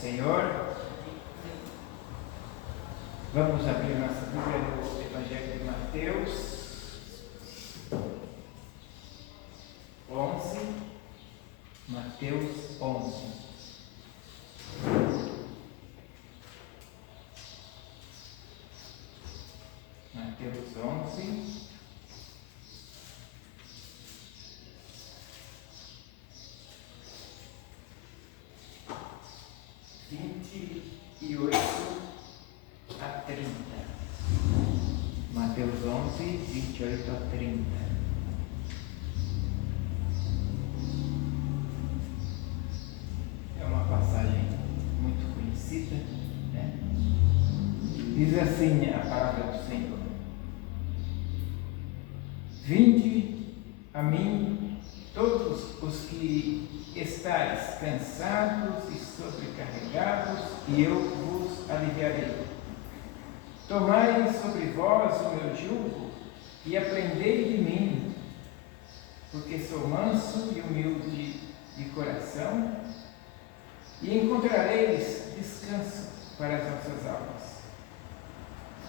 Senhor, vamos abrir nossa Bíblia no Evangelho de Mateus 11. Mateus 11. Mateus 11. Mateus 11, 28 a 30. É uma passagem muito conhecida, né? Diz assim a palavra do Senhor: Vinde a mim todos os que estáis cansados e sobrecarregados, e eu vos aliviarei. Tomai sobre vós o meu jugo e aprendei de mim, porque sou manso e humilde de coração, e encontrareis descanso para as vossas almas.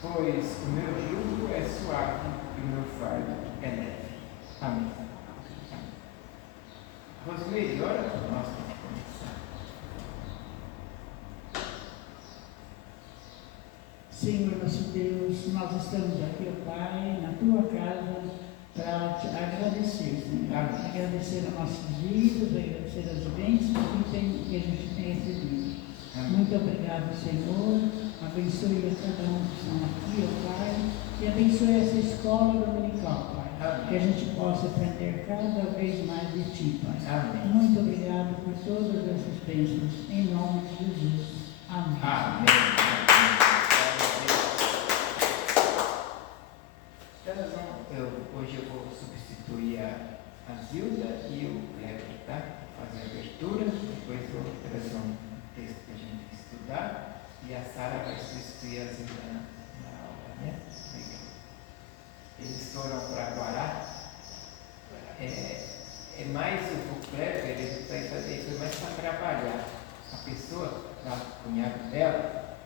Pois o meu jugo é suave e o meu fardo é leve. Amém. Rosimeire, ora por nós para começar. Senhor nosso Deus, nós estamos aqui, ó Pai, na Tua casa, para te agradecer, Senhor. Agradecer as nossas vidas, agradecer as bênçãos que a gente tem recebido. Muito obrigado, Senhor. Abençoe a cada um que estão aqui, ó Pai, e abençoe essa escola dominical, Pai. Que a gente possa aprender cada vez mais de Ti, Pai. Amém. Muito obrigado por todas essas bênçãos, em nome de Jesus. Amém. Amém. Hoje eu vou substituir a Zilda e o Kleber, tá? Fazer a abertura, depois eu vou trazer um texto para a gente estudar e a Sara vai substituir a Zilda na aula, né? Legal. Eles foram para Guará. É mais o Kleber, ele vai fazer isso mais para trabalhar. A pessoa, o cunhado dela,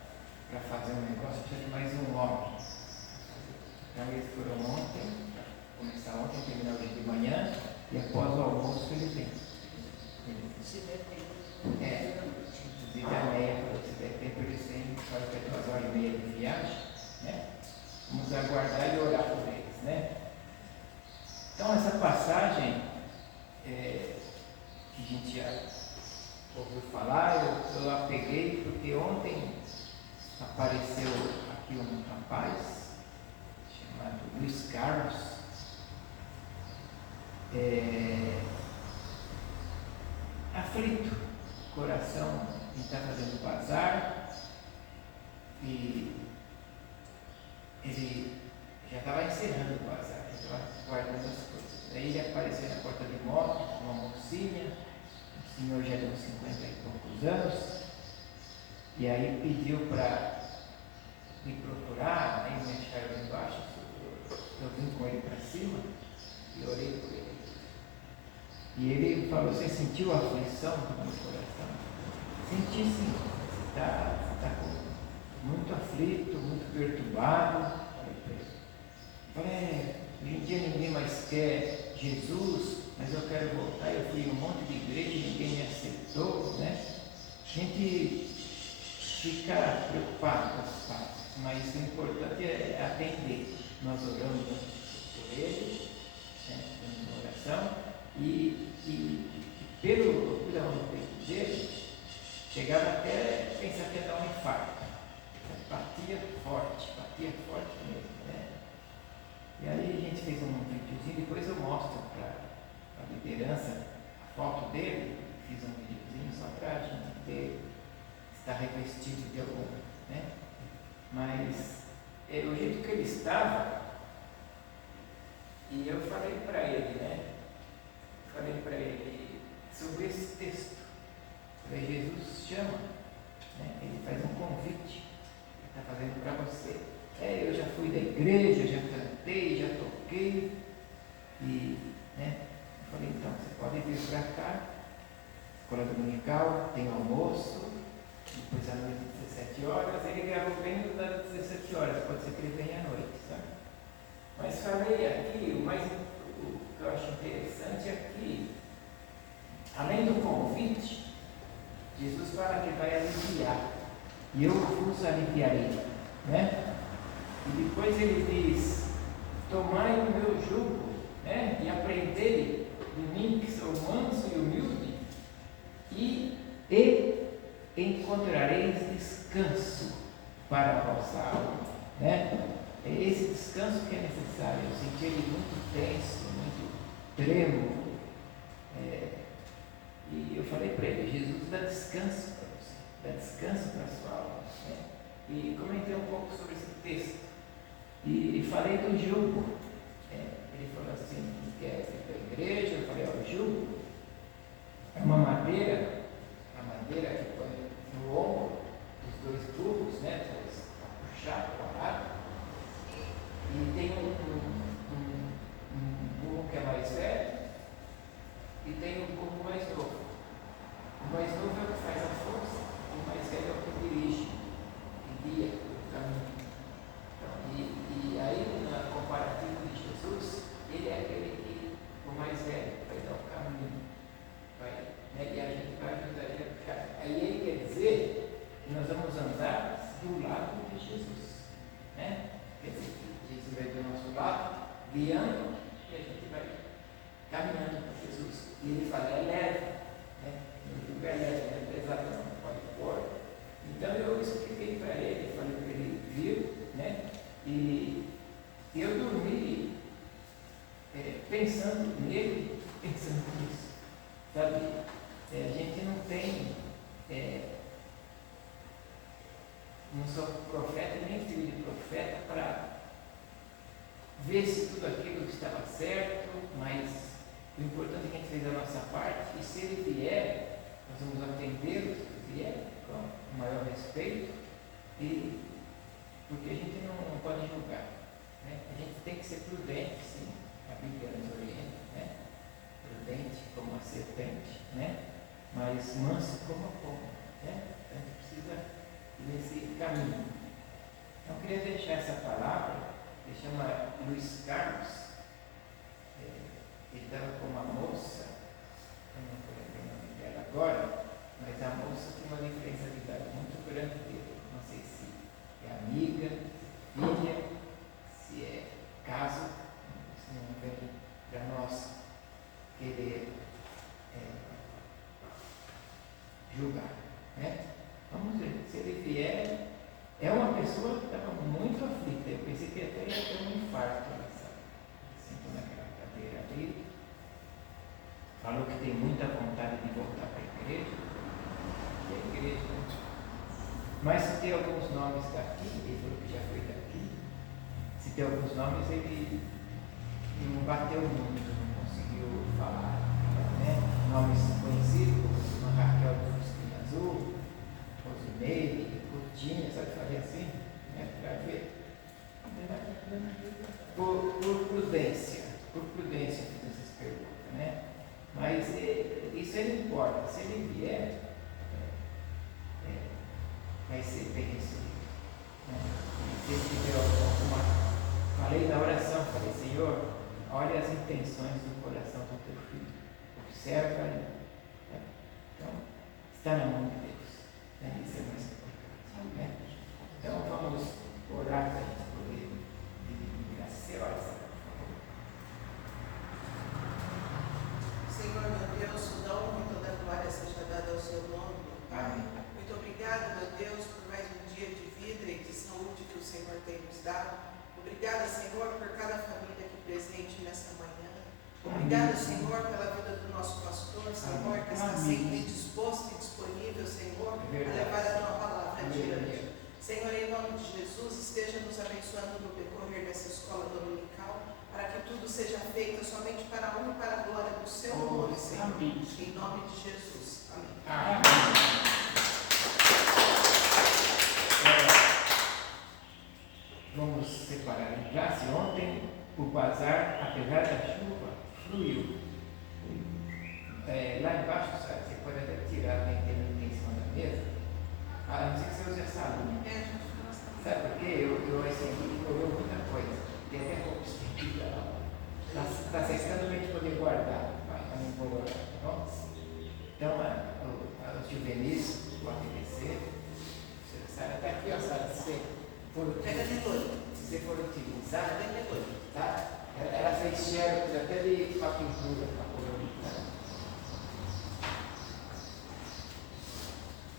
para fazer um negócio, precisa de mais um homem. Então eles foram ontem, começar ontem, terminar hoje de manhã, e após o almoço eles vêm. Inclusive a meia, se der tempo eles vêm, faz até 2h30 de viagem, né? Vamos aguardar e orar por eles, né? Então essa passagem que a gente já ouviu falar, eu a peguei porque ontem apareceu aqui um rapaz chamado Luiz Carlos, aflito, coração, ele está fazendo bazar e ele já estava encerrando o bazar, já estava guardando as coisas. Aí ele apareceu na porta de moto com uma mocinha, o senhor já de uns 50 e poucos anos, e aí pediu para me procurar, aí me acharam lá embaixo. Eu vim com ele para cima e orei por ele. E ele falou: você sentiu a aflição do meu coração? Senti sim. Você está muito aflito, muito perturbado. Falei: hoje em dia ninguém mais quer Jesus, mas eu quero voltar. Eu fui em um monte de igreja e ninguém me aceitou, né? A gente fica preocupado com as partes, mas o importante é atender. Nós oramos por ele, né, em oração, e por amor peito dele, chegava até pensar que ia dar um infarto. Batia forte mesmo, né? E aí a gente fez um videozinho, depois eu mostro para a liderança a foto dele, fiz um videozinho só para a gente ver se está revestido de algum, né? Mas o jeito que ele estava, e eu falei para ele, né? Falei para ele sobre esse texto. Falei, Jesus chama, né? Ele faz um convite, ele está fazendo para você. Eu já fui da igreja, já cantei, já toquei, e, né? Eu falei, então, você pode vir para cá, escola dominical, tem almoço, depois à noite, 17 horas, ele gravou bem no das 17 horas, pode ser que ele venha à noite, sabe? Mas falei aqui, o que eu acho interessante é que, além do convite, Jesus fala que vai aliviar, e eu vos aliviarei, né? E depois ele diz, tomai o meu jugo, né? E aprendei de mim, que sou manso e humilde, e encontrareis descanso para a vossa alma, né? É esse descanso que é necessário. Eu senti ele muito tenso, muito trêmulo, e eu falei para ele, Jesus dá descanso para você, dá descanso para a sua alma, né? E comentei um pouco sobre esse texto, e falei do jugo. Ele falou assim, que é para a igreja. Eu falei, o jugo é uma madeira, a madeira que põe no ombro dos dois burros, né, para puxar o arado, e tem um burro que é mais velho e tem um burro mais novo. O mais novo é o que faz a força, o mais velho é o que dirige, que guia o caminho. E aí, na comparativa de Jesus, ele é aquele que, o mais velho, vai dar o caminho, né? E a gente vai ajudar ele a puxar. Aí ele quer dizer que nós vamos andar do lado de Jesus, né? Quer dizer que Jesus vai do nosso lado, guiando, e a gente vai caminhando com Jesus. E ele fala, é leve, né? O jugo é leve, não é pesado, não pode pôr. Então eu expliquei para ele, falei para ele, viu, né? E eu dormi pensando nele, pensando nisso, sabe? A gente não tem, não sou profeta nem filho de profeta para ver se tudo aquilo estava certo, mas o importante é que a gente fez a nossa parte, e se ele vier, nós vamos atendê-lo, se ele vier, com o maior respeito, porque a gente não pode julgar, né? A gente tem que ser prudente, sim, a Bíblia nos orienta, né? Prudente como a serpente, né? Mas manso como a pomba, né? Então a gente precisa ir nesse caminho. Então eu queria deixar essa palavra, que chama Luiz Carlos, ele estava com uma moça, eu não vou lembrar o nome dela agora, mas a moça tem uma diferença de idade muito grande dele, não sei se é amiga, filha, se é caso, se não vem para nós querer julgar, né? Vamos ver, se ele vier, é uma pessoa que estava muito aflita, eu pensei que até ia ter um infarto, sabe? Sentou naquela cadeira ali, falou que tem muita vontade de voltar para a igreja, mas se tem alguns nomes daqui, ele falou que já foi daqui, se tem alguns nomes ele não bateu muito, não conseguiu falar, né? Nomes conhecidos, como Raquel do Fusquinha Azul, Rosimeire, Curtinha, sabe fazer assim, né? Para ver. Por prudência fiz essas perguntas, né? Mas isso aí não importa, se ele vier, vai ser bem recebido, né? Se ele tiver alguma. Falei na oração, falei, Senhor, olha as intenções do coração do teu filho, observa ele, né? Então, está na mão de Deus, né? Isso é mais importante, né? Então vamos orar para a gente poder dividir graça. Você ora, por favor. Senhor, meu Deus, toda honra e toda glória seja dada ao seu nome. Amém. Muito obrigada, meu Deus, por mais um dia de vida e de saúde que o Senhor tem nos dado. Obrigada, Senhor, por cada família aqui presente nessa manhã. Obrigada, Senhor, pela vida do nosso pastor, Senhor, que está sempre disposto e disponível, Senhor, a levar a tua palavra adiante. Senhor, em nome de de Jesus, esteja nos abençoando no decorrer dessa escola dominical, para que tudo seja feito somente para a honra e para a glória do seu nome, Senhor. Amém. Em nome de Jesus. Amém. Amém. Vamos separar em classe. Ontem o bazar, apesar da chuva, fluiu. Lá embaixo, sabe, você pode até tirar a lentera que tem em cima da mesa. A não ser que você use essa linha. Sabe por quê? Eu esse aqui colheu muita coisa. Tem até roupa estendida. Está secando para a gente poder guardar, para não empolgar, tá bom? Então, os juvenis podem descer. Você sabe, até aqui, ó, sabe, se você for utilizar, tá? Ela fez xerox até de para pintura, para poder pintar.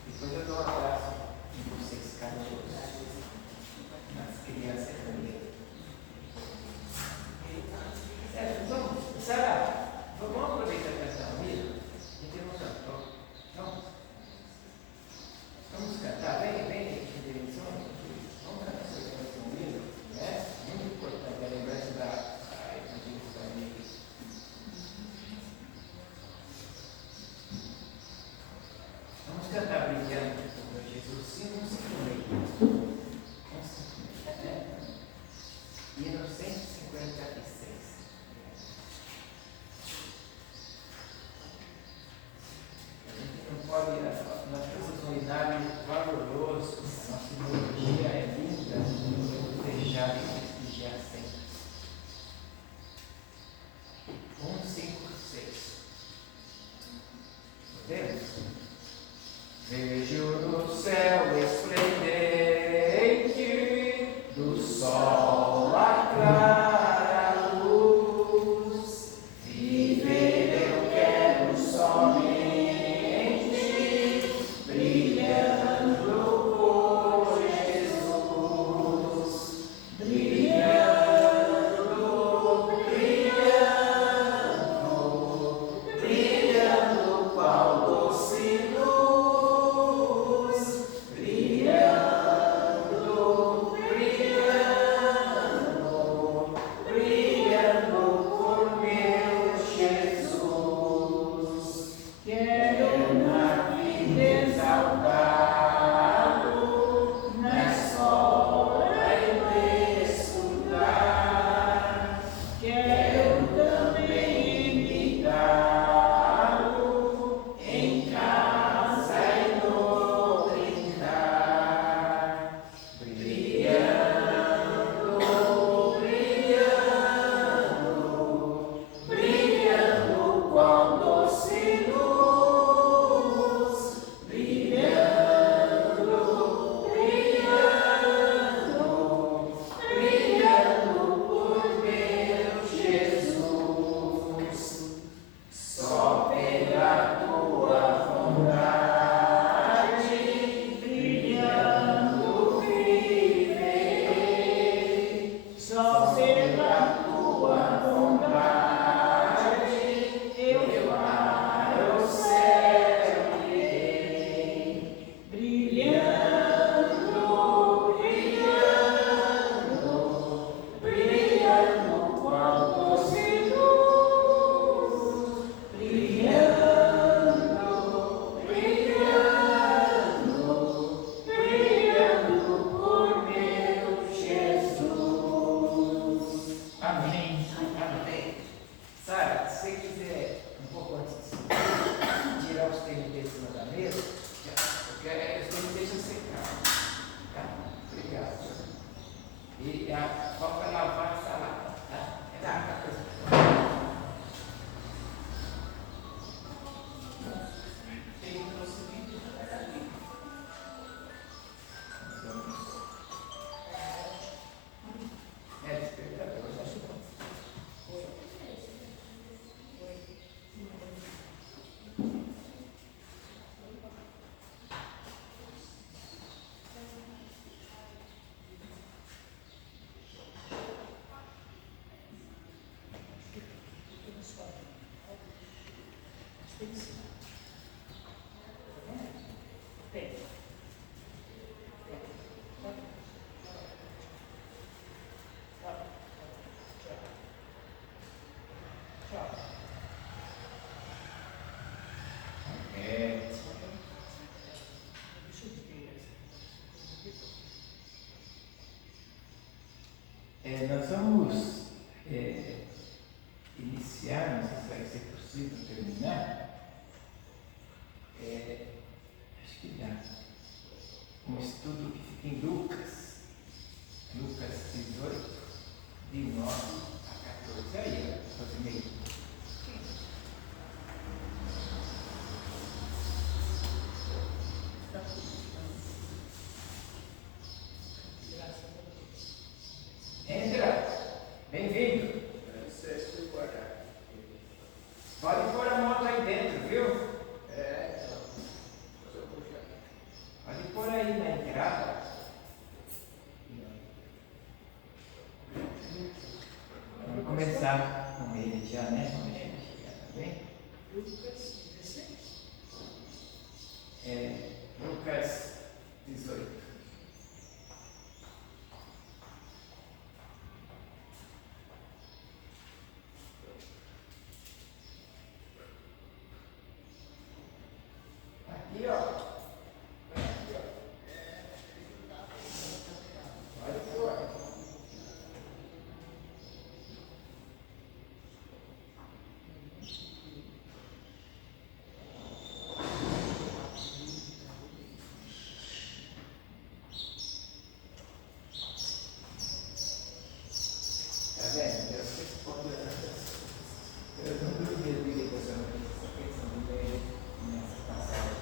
Depois eu dou um abraço em vocês, carinhosos, nas crianças também. Vamos, Sara, vamos aproveitar que ela está unida. A gente não cantou. Vamos. conversar com ele já, né? Quando ele chegar, tá bem? Lucas 16. Lucas 18. Aqui, ó. Aqui, ó. Olha aqui, ó. Tá vendo? Deus responde antes. Eu não duvido de que você não fez essa questão de ler nessa passagem.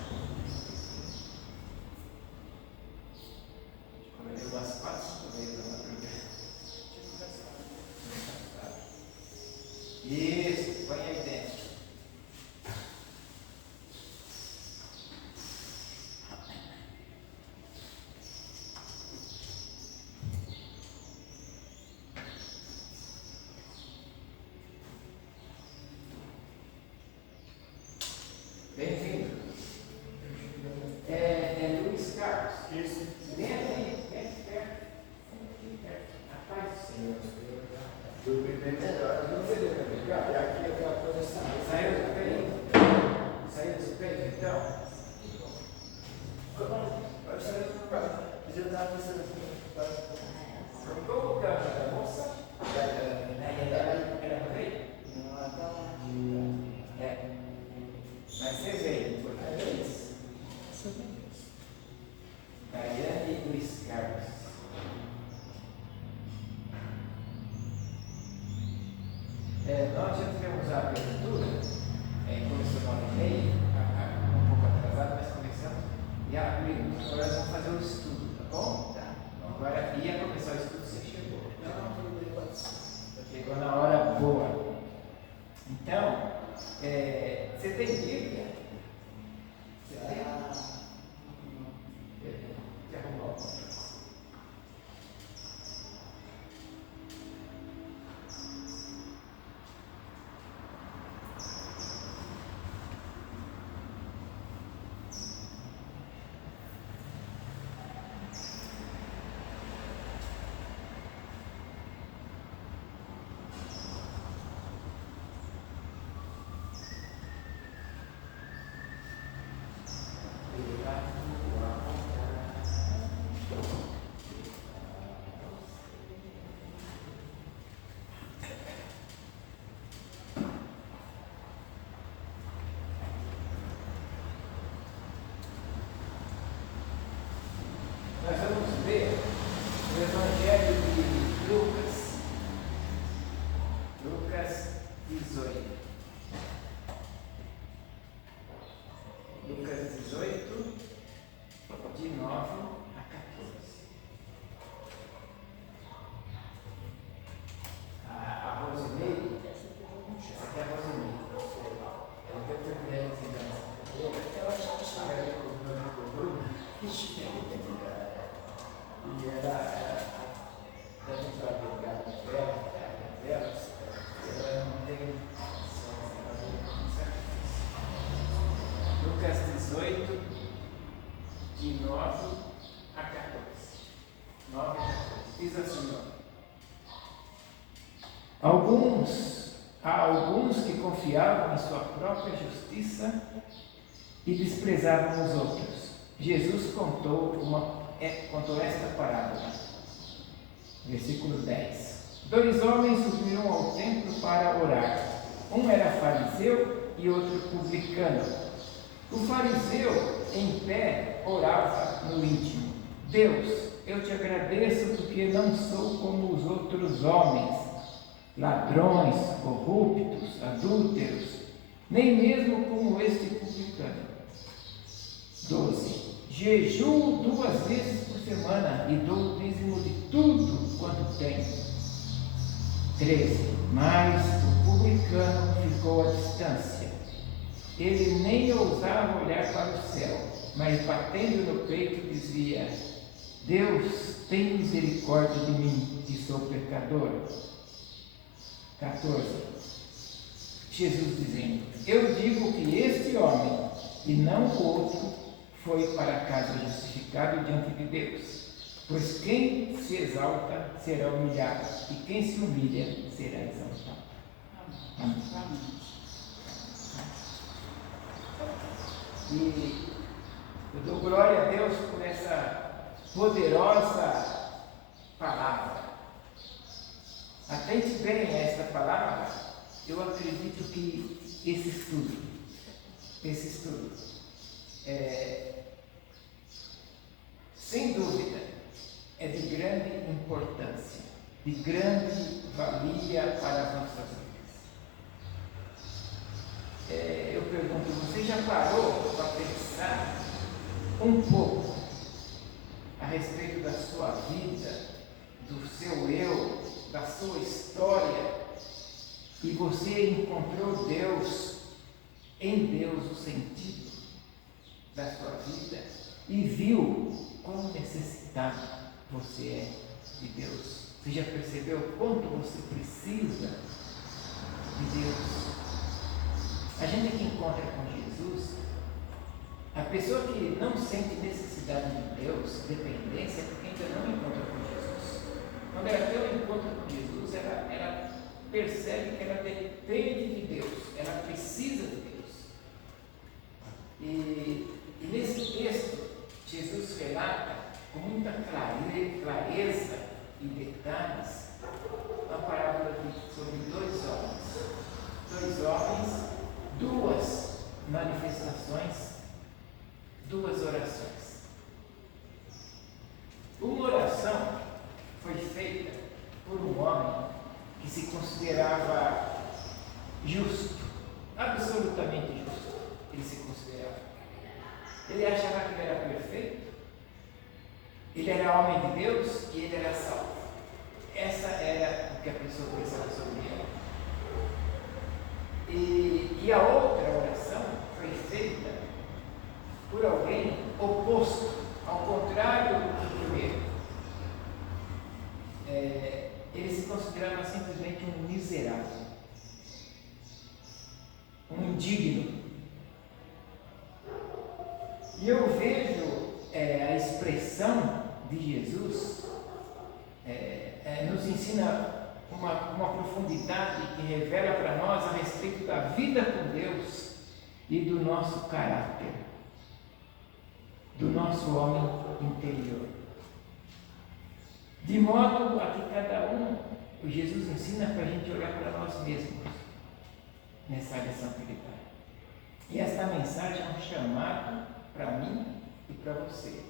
Como eu digo, umas 4, 5 vezes na primeira. Isso, põe aí dentro. Bem-vindo. É Luiz Carlos. Isso. Vem aqui, vem aqui perto. Vem aqui perto. A paz do Senhor. Eu bem melhor. Não sei se é aqui aquela coisa Saiu do peito? Saiu do peito, então? Vai sair do carro. Já estava pensando assim. Trocou o câmbio da moça? Era para ver? Não, então. Mas você veio, não foi? É isso. Daiane e Luiz Carlos. Nós já tivemos a abertura, começou 9h30, um pouco atrasado, mas começamos. E agora nós vamos fazer o estudo, tá bom? Tá. Agora ia começar o estudo, você chegou. Chegou na hora boa. Então, você tem Bíblia? Você tem? Você arrumou? Nós vamos ver o Evangelho de Lucas, Lucas 18. Lucas 18, de 9 a 14. A Rosimeire, essa aqui é a Rosimeire. Ela deve ter mulher assim, Eu acho que está aí com o Bruno. e ela deve entrar ligada delas, ela não tem. Lucas 18, de 9 a 14. 9 a 14. Diz assim, ó. Há alguns que confiavam em sua própria justiça e desprezavam os outros. Jesus contou esta parábola. Versículo 10. 2 homens subiram ao templo para orar. Um era fariseu e outro publicano. O fariseu, em pé, orava no íntimo: Deus, eu te agradeço porque não sou como os outros homens, ladrões, corruptos, adúlteros, nem mesmo como este publicano. 12. Jejuo 2 vezes por semana e dou o dízimo de tudo quanto tenho. 13. Mas o publicano ficou à distância. Ele nem ousava olhar para o céu, mas batendo no peito dizia: Deus, tem misericórdia de mim, que sou pecador. 14. Jesus dizendo: eu digo que este homem, e não o outro, foi para casa justificado diante de Deus. Pois quem se exalta será humilhado, e quem se humilha será exaltado. Amém. E eu dou glória a Deus por essa poderosa palavra. Atente bem a esta palavra. Eu acredito que esse estudo, sem dúvida, é de grande importância, de grande valia para as nossas vidas. Eu pergunto, você já parou para pensar um pouco a respeito da sua vida, do seu eu, da sua história, e você encontrou Deus, em Deus, o sentido da sua vida, e viu quão necessitado você é de Deus? Você já percebeu quanto você precisa de Deus? A gente que encontra com Jesus, a pessoa que não sente necessidade de Deus, dependência, é porque ainda não encontra com Jesus. Quando ela tem um encontro com Jesus, ela percebe que ela depende de Deus, ela precisa de Deus. E nesse texto, Jesus relata com muita clareza e detalhes uma parábola sobre dois homens, duas manifestações, duas orações. Uma oração foi feita por um homem que se considerava justo, absolutamente justo. Ele se considerava. Ele achava que ele era perfeito, ele era homem de Deus e ele era salvo. Essa era o que a pessoa pensava sobre ele. E a outra oração foi feita por alguém oposto, ao contrário do primeiro. Ele se considerava simplesmente um miserável, um indigno. E eu vejo a expressão de Jesus nos ensina uma profundidade que revela para nós a respeito da vida com Deus e do nosso caráter, do nosso homem interior. De modo a que cada um, o Jesus ensina para a gente olhar para nós mesmos nessa lição que ele dá. E esta mensagem é um chamado para mim e para você,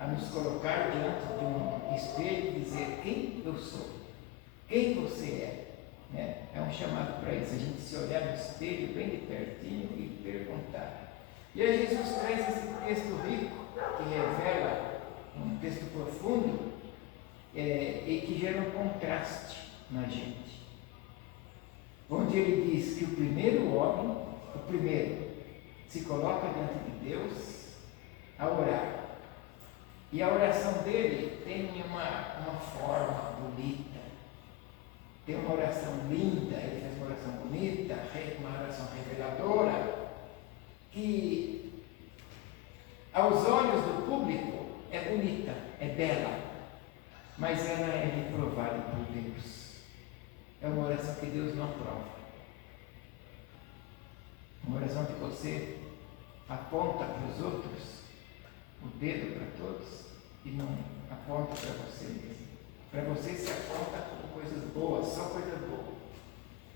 a nos colocar diante de um espelho e dizer quem eu sou, quem você é. Né? É um chamado para isso, a gente se olhar no espelho bem de pertinho e perguntar. E aí Jesus traz esse texto rico, que revela um texto profundo, e que gera um contraste na gente. Onde ele diz que o primeiro se coloca diante de Deus a orar. E a oração dele tem uma forma bonita, tem uma oração linda, ele faz uma oração bonita, uma oração reveladora, que aos olhos do público é bonita, é bela, mas ela é reprovada por Deus. É uma oração que Deus não aprova. Uma oração que você aponta para os outros, o dedo para todos, e não aponta para você mesmo. Para você se aponta com coisas boas, só coisas boas.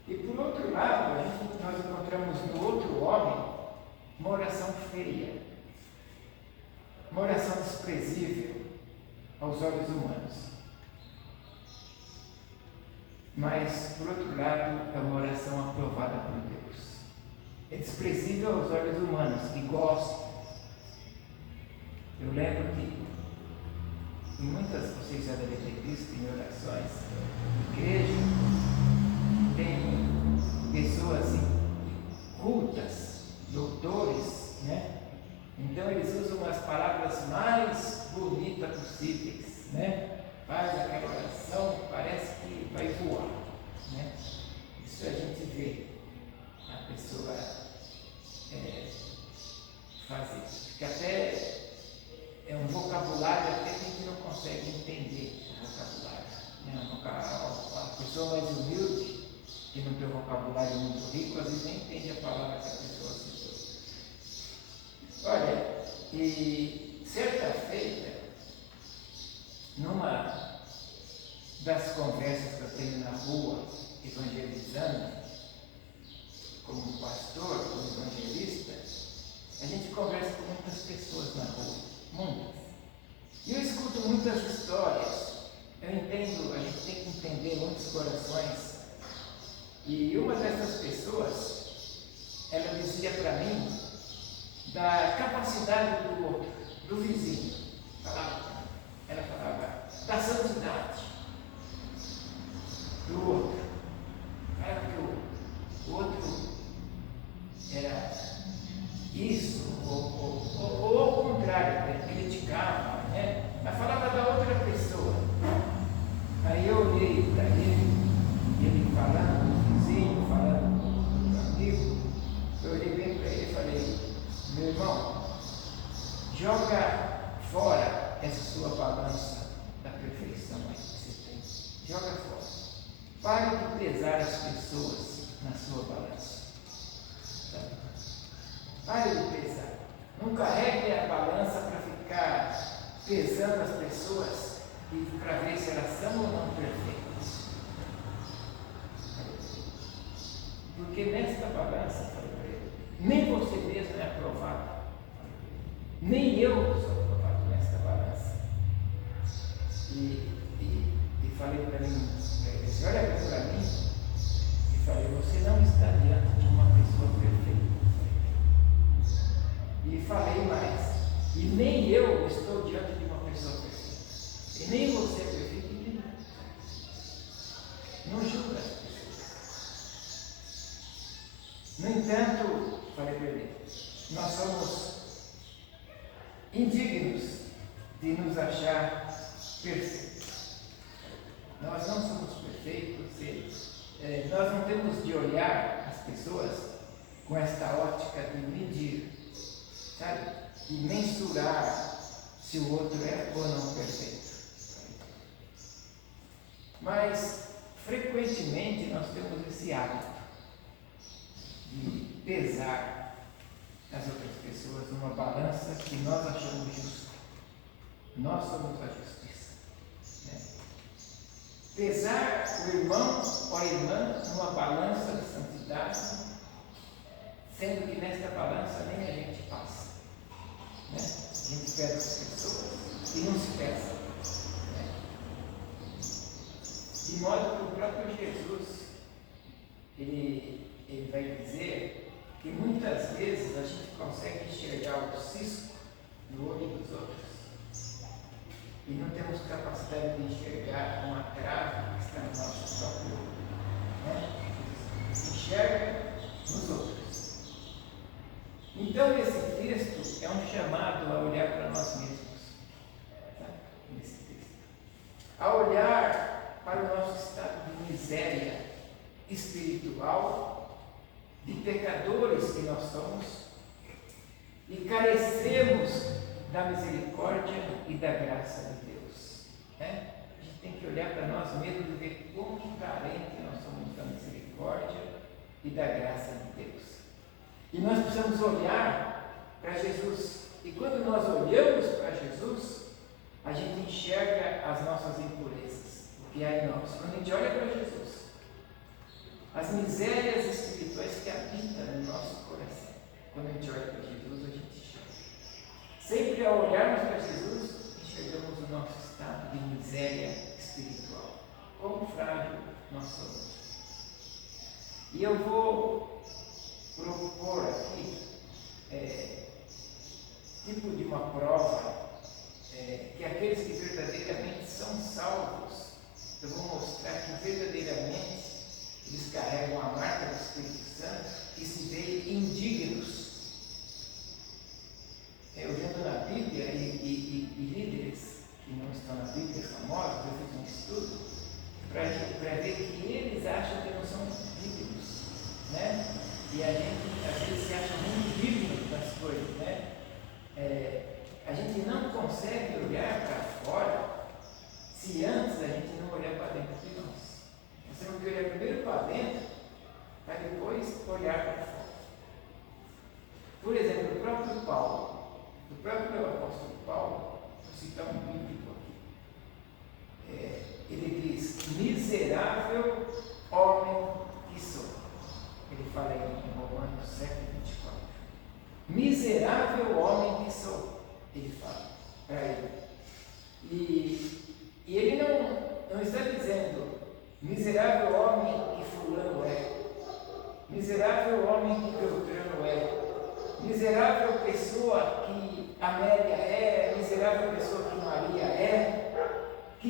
E por outro lado, nós encontramos no outro homem uma oração feia, uma oração desprezível aos olhos humanos. Mas, por outro lado, é uma oração aprovada por Deus. É desprezível aos olhos humanos, que gostam. Eu lembro que vocês já devem ter visto em orações, igreja, tem pessoas cultas, doutores, né? Então eles usam as palavras mais bonitas possíveis, né? Faz aquela oração, parece que vai voar, né? Isso a gente vê a pessoa fazer. Porque até é um vocabulário até que a gente não consegue entender o vocabulário. Né? A pessoa mais humilde, que não tem um vocabulário muito rico, às vezes nem entende a palavra que a pessoa citou. Olha, e certa feita, numa das conversas que eu tenho na rua, evangelizando, como pastor, como evangelista, a gente conversa com muitas pessoas na rua, muitas. E eu escuto muitas histórias, eu entendo, a gente tem que entender muitos corações. E uma dessas pessoas, ela dizia para mim da capacidade do outro, do vizinho. Ela falava da santidade do outro. Era que o outro era isso, ou ao contrário, ele criticava, né? Mas falava da outra pessoa. Aí eu olhei para ele falando do vizinho, falando do amigo, eu olhei bem para ele e falei: meu irmão, joga fora essa sua balança da perfeição aí que você tem. Joga fora. Pare de pesar as pessoas na sua balança. Pare de pesar. Não carregue a balança para ficar pesando as pessoas e para ver se elas são ou não perfeitas. Porque nesta balança, nem você mesmo é aprovado, nem eu sou aprovado nesta balança. E falei para mim, ele olha para mim e falei: você não está diante de uma pessoa perfeita. E falei mais, e nem eu estou diante de uma pessoa perfeita, e nem você é perfeito, e nem não julga as pessoas. No entanto, falei para ele, nós somos indignos de nos achar perfeitos. Nós não somos perfeitos e nós não temos de olhar as pessoas com esta ótica de medir, sabe? E mensurar se o outro é ou não perfeito. Mas, frequentemente, nós temos esse hábito de pesar as outras pessoas numa balança que nós achamos justa. Nós somos a justiça. Né? Pesar o irmão ou a irmã numa balança de santidade, sendo que nesta balança nem a gente passa. Né? A gente pesa as pessoas e não se pesa. Né? De modo que o próprio Jesus, ele vai dizer que muitas vezes a gente consegue enxergar o cisco no olho dos outros e não temos capacidade de enxergar uma trave que está no nosso próprio olho. Né? Enxerga nos outros. Então esse texto é um chamado a olhar para nós mesmos. Tá? Nesse texto. A olhar para o nosso estado de miséria espiritual, de pecadores que nós somos, e carecemos da misericórdia e da graça de Deus. Né? A gente tem que olhar para nós mesmos e ver como carente nós somos da misericórdia e da graça de Deus. E nós precisamos olhar para Jesus. E quando nós olhamos para Jesus, a gente enxerga as nossas impurezas, o que há em nós. Quando a gente olha para Jesus, as misérias espirituais que habitam no nosso coração. Quando a gente olha para Jesus, a gente enxerga. Sempre ao olharmos para Jesus, enxergamos o nosso estado de miséria espiritual. Quão frágil nós somos. E eu vou propor aqui tipo de uma prova que aqueles que verdadeiramente são salvos, eu vou mostrar que verdadeiramente eles carregam a marca do Espírito Santo e se veem indignos. Olhando na Bíblia e líderes que não estão na Bíblia, famosos, eu fiz um estudo para ver que eles acham que não são dignos.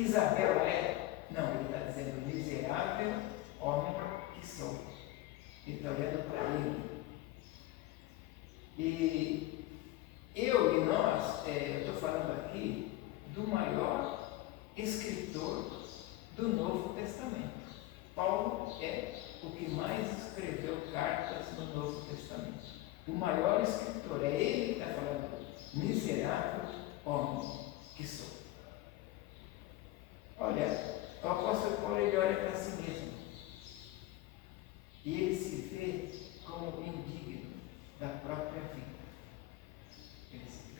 Isabel não, ele está dizendo, miserável homem que sou. Ele está olhando para ele. E eu e nós, eu estou falando aqui do maior escritor do Novo Testamento. Paulo é o que mais escreveu cartas no Novo Testamento. O maior escritor, é ele que está falando, miserável homem que sou. Olha, o apóstolo Paulo, ele olha para si mesmo e ele se vê como indigno da própria vida. Ele se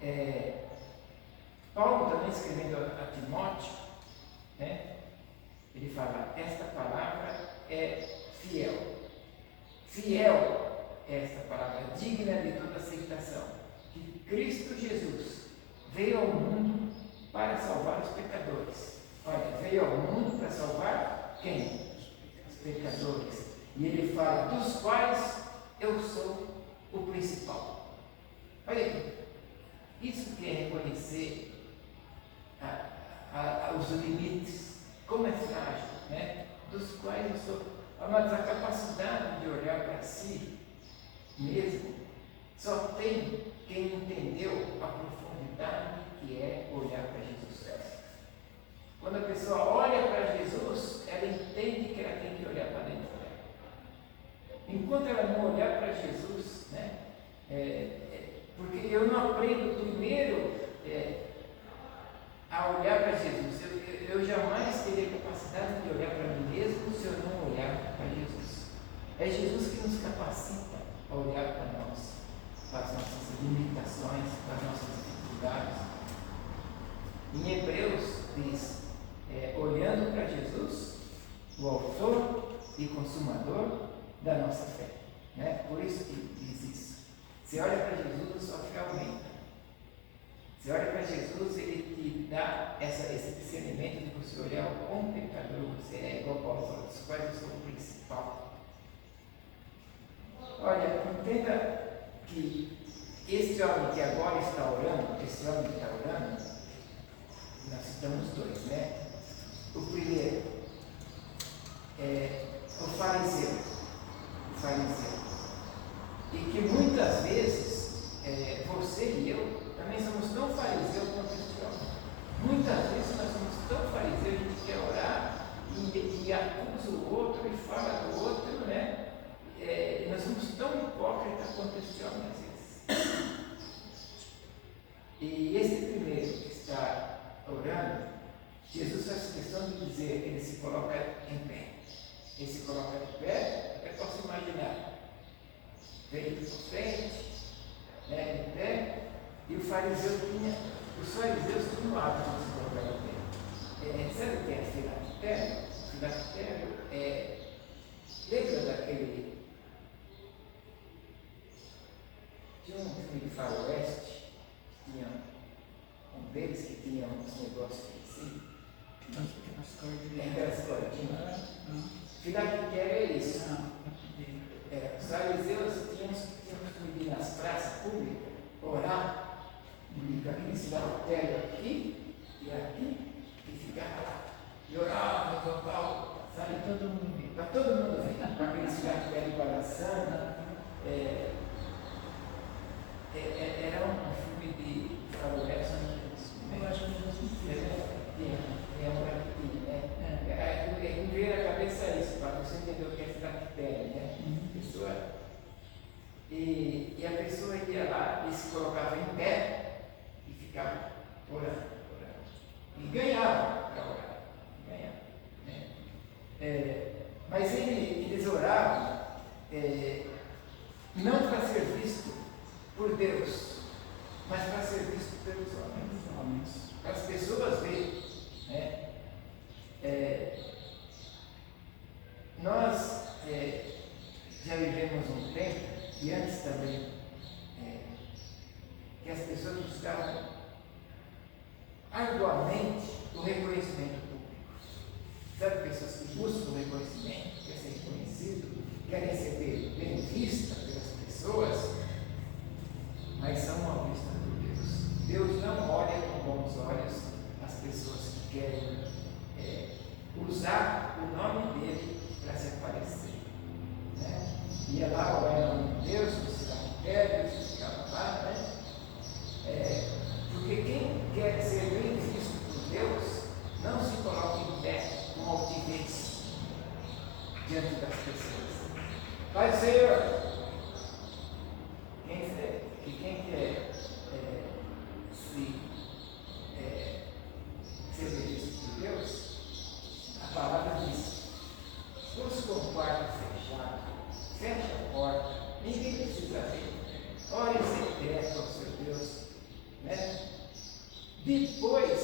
vê. Paulo também escrevendo a Timóteo, né? Ele fala, esta palavra é fiel. Fiel é esta palavra, digna de toda aceitação, que Cristo Jesus veio ao mundo para salvar os pecadores. Olha, veio ao mundo para salvar quem? Os pecadores. E ele fala, dos quais eu sou o principal. Olha aí, isso que é reconhecer os limites, como é frágil, né? Dos quais eu sou. Mas a capacidade de olhar para si mesmo só tem quem entendeu a profundidade que é olhar para Jesus Cristo. Quando a pessoa olha para Jesus, ela entende que ela tem que olhar para dentro dela. Enquanto ela não olhar para Jesus, né? Porque eu não aprendo primeiro a olhar para Jesus. Eu jamais teria capacidade de olhar para mim mesmo se eu não olhar para Jesus. É Jesus que nos capacita a olhar para nós, para as nossas limitações, para as nossas dificuldades. Em Hebreus diz, olhando para Jesus, o autor e consumador da nossa fé. Né? Por isso que diz isso. Você olha para Jesus, a sua fé aumenta. Você olha para Jesus, ele te dá esse discernimento de você olhar o quão pecador você é, igual Paulo falou, dos quais eu sou o principal. Olha, entenda que esse homem que agora está orando, esse homem que está orando, nós citamos dois, né? O primeiro é o fariseu. E que muitas vezes, você e eu, também somos tão fariseus quanto este homem. Muitas vezes nós somos tão fariseus, a gente quer orar e acusa o outro e fala do outro, né? Nós somos tão hipócritas quanto este homem às vezes. E esse primeiro que está orando, Jesus faz questão de dizer, ele se coloca em pé. Ele se coloca de pé, até posso imaginar. Veio para frente, né, em pé. E os fariseus tinham o hábito de se colocar em pé. Sabe o que é filactério? Filactério lembra daquele. Tinha um filme de faroeste, tinha um deles que tinha uns negócios assim. Aquelas cordinhas. Filactério é isso. Os fariseus tinham costume de ir nas praças públicas orar. E aquele filactério aqui e aqui, e ficava lá. E orava, sabe? Todo mundo viu. Para todo mundo ver. Com aquele filactério balançando. Era um filme de faroeste. Eu acho que eu já assisti. Tem um branquinho, né? Me veio na cabeça isso, para você entender o que é filactério, né? E a pessoa ia lá e se colocava em pé e ficava orando. E ganhava para orar. Mas eles oravam não para ser visto por Deus, mas para ser visto pelos homens. Para as pessoas verem. Né? Nós já vivemos um tempo, e antes também, que as pessoas buscavam arduamente o reconhecimento público. Sabe, pessoas que buscam o reconhecimento, querem ser reconhecido, querem ser bem vistas pelas pessoas, mas são mal vistas por Deus. Deus não olha com bons olhos as querem usar o nome dele para se aparecer. Né? Ia lá, orar em nome de Deus, você não quer, Deus ficava lá, né? Porque quem quer ser bem visto por Deus, não se coloca em pé com altivez diante das pessoas. Pai Senhor, quem quer ser bem visto por Deus, a palavra diz: busca um quarto fechado, fecha a porta, ninguém precisa ver, ore secreto ao seu Deus. Né? Depois,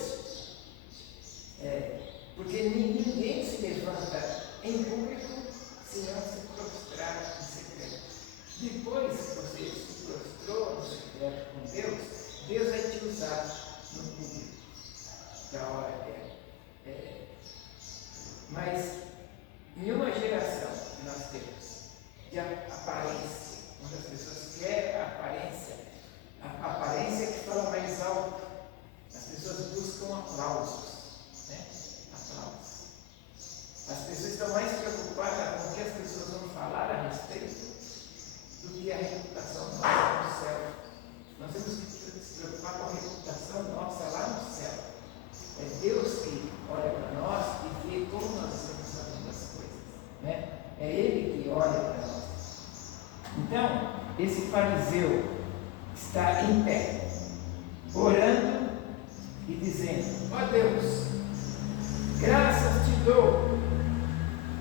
porque ninguém se levanta em público se não se prostrar em secreto. Depois que você se prostrou no secreto com Deus, Deus vai te usar no público da hora mas em uma geração que nós temos de aparência, onde as pessoas querem a aparência que fala mais alto, as pessoas buscam aplausos, né? Aplausos. As pessoas estão mais preocupadas com o que as pessoas vão falar a respeito do que a reputação nossa no céu. Nós temos que se preocupar com a reputação nossa lá no céu. É Deus que olha para nós e vê como nós estamos fazendo as coisas. Né? É Ele que olha para nós. Então, esse fariseu está em pé, orando e dizendo: ó Deus, graças te dou.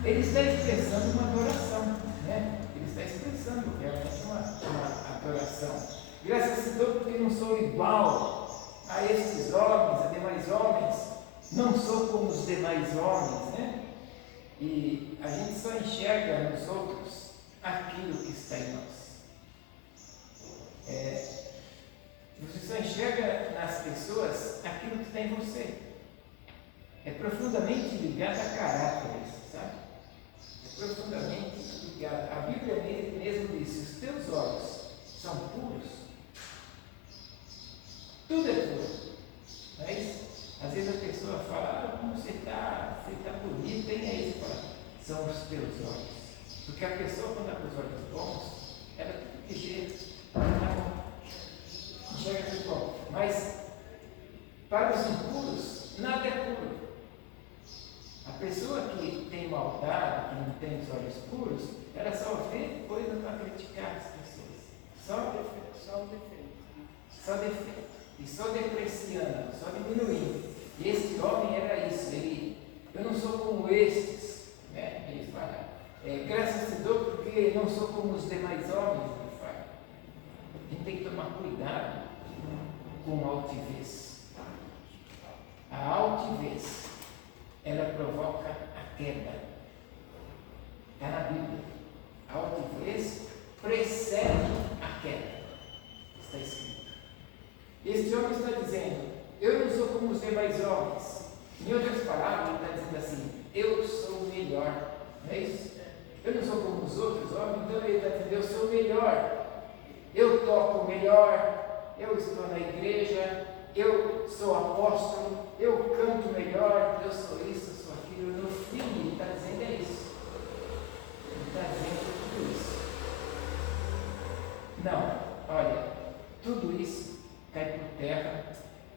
Ele está expressando uma adoração, né? Ele está expressando realmente uma adoração. Graças te dou porque não sou igual a estes homens, a demais homens, não sou como os demais homens, né? E a gente só enxerga nos outros aquilo que está em nós. Você só enxerga nas pessoas aquilo que está em você. É profundamente ligado a caráter, sabe? É profundamente ligado. A Bíblia mesmo diz: os teus olhos são puros. Tudo é puro. Mas às vezes a pessoa fala: como você está bonita, e aí você fala: são os teus olhos. Porque a pessoa, quando está com os olhos bons, ela tem que jeito. Enxerga tudo bom. Mas para os impuros, nada é puro. A pessoa que tem maldade, que não tem os olhos puros, ela só vê coisas para criticar as pessoas. Só defeito. Só defeito. E só depreciando, só diminuindo. E este homem era isso. Eu não sou como estes, né? Ele fala: graças te dou porque não sou como os demais homens. Ele fala. A gente tem que tomar cuidado com a altivez. A altivez, ela provoca a queda. Está na Bíblia. A altivez precede a queda. Está escrito. Este homem está dizendo: eu não sou como os demais homens. Em outras palavras, ele está dizendo assim: eu sou melhor. Não é isso? Eu não sou como os outros homens, então ele está dizendo: eu sou melhor. Eu toco melhor, eu estou na igreja, eu sou apóstolo, eu canto melhor, eu sou isso, eu sou aquilo. No fim, ele está dizendo isso. Ele está dizendo tudo isso. Não, olha, tudo isso cai por terra,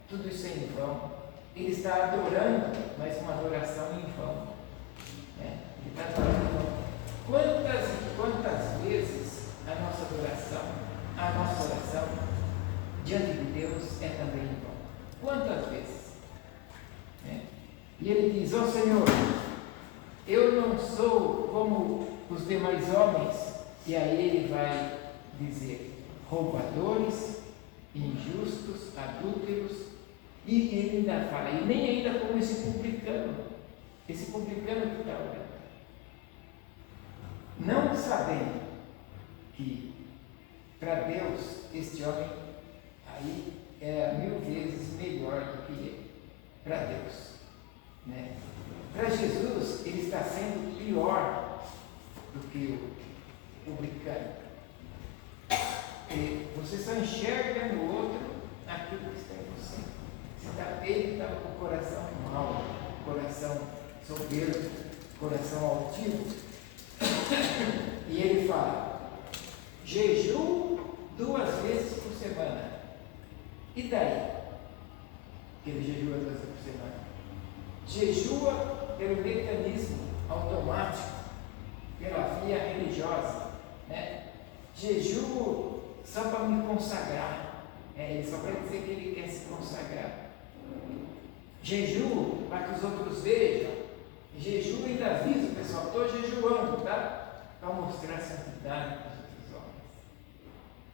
tudo isso é em vão. Ele está adorando, mas uma adoração em vão. Né? Ele está adorando em vão. Quantas vezes a nossa oração diante de Deus é também em vão? Quantas vezes? Né? E ele diz: ó Senhor, eu não sou como os demais homens. E aí ele vai dizer: roubadores, injustos, adúlteros. E ele ainda fala: e nem ainda como esse publicano que está orando. Não sabendo que para Deus este homem aí é 1000 vezes melhor do que ele. Para Deus. Né? Para Jesus, ele está sendo pior do que o publicano. E você só enxerga no outro aquilo que está em você. Ele estava com o coração mau. coração soberbo, coração altivo. E ele fala, jejum 2 vezes por semana. E daí? Que ele jejua 2 vezes por semana. Jejua pelo mecanismo automático, pela via religiosa, né? Jejuo só para me consagrar. Ele só quer dizer que ele quer se consagrar. Jejuo para que os outros vejam. Jejuo e ainda avisa o pessoal, estou jejuando, tá? Para mostrar a santidade para os outros homens.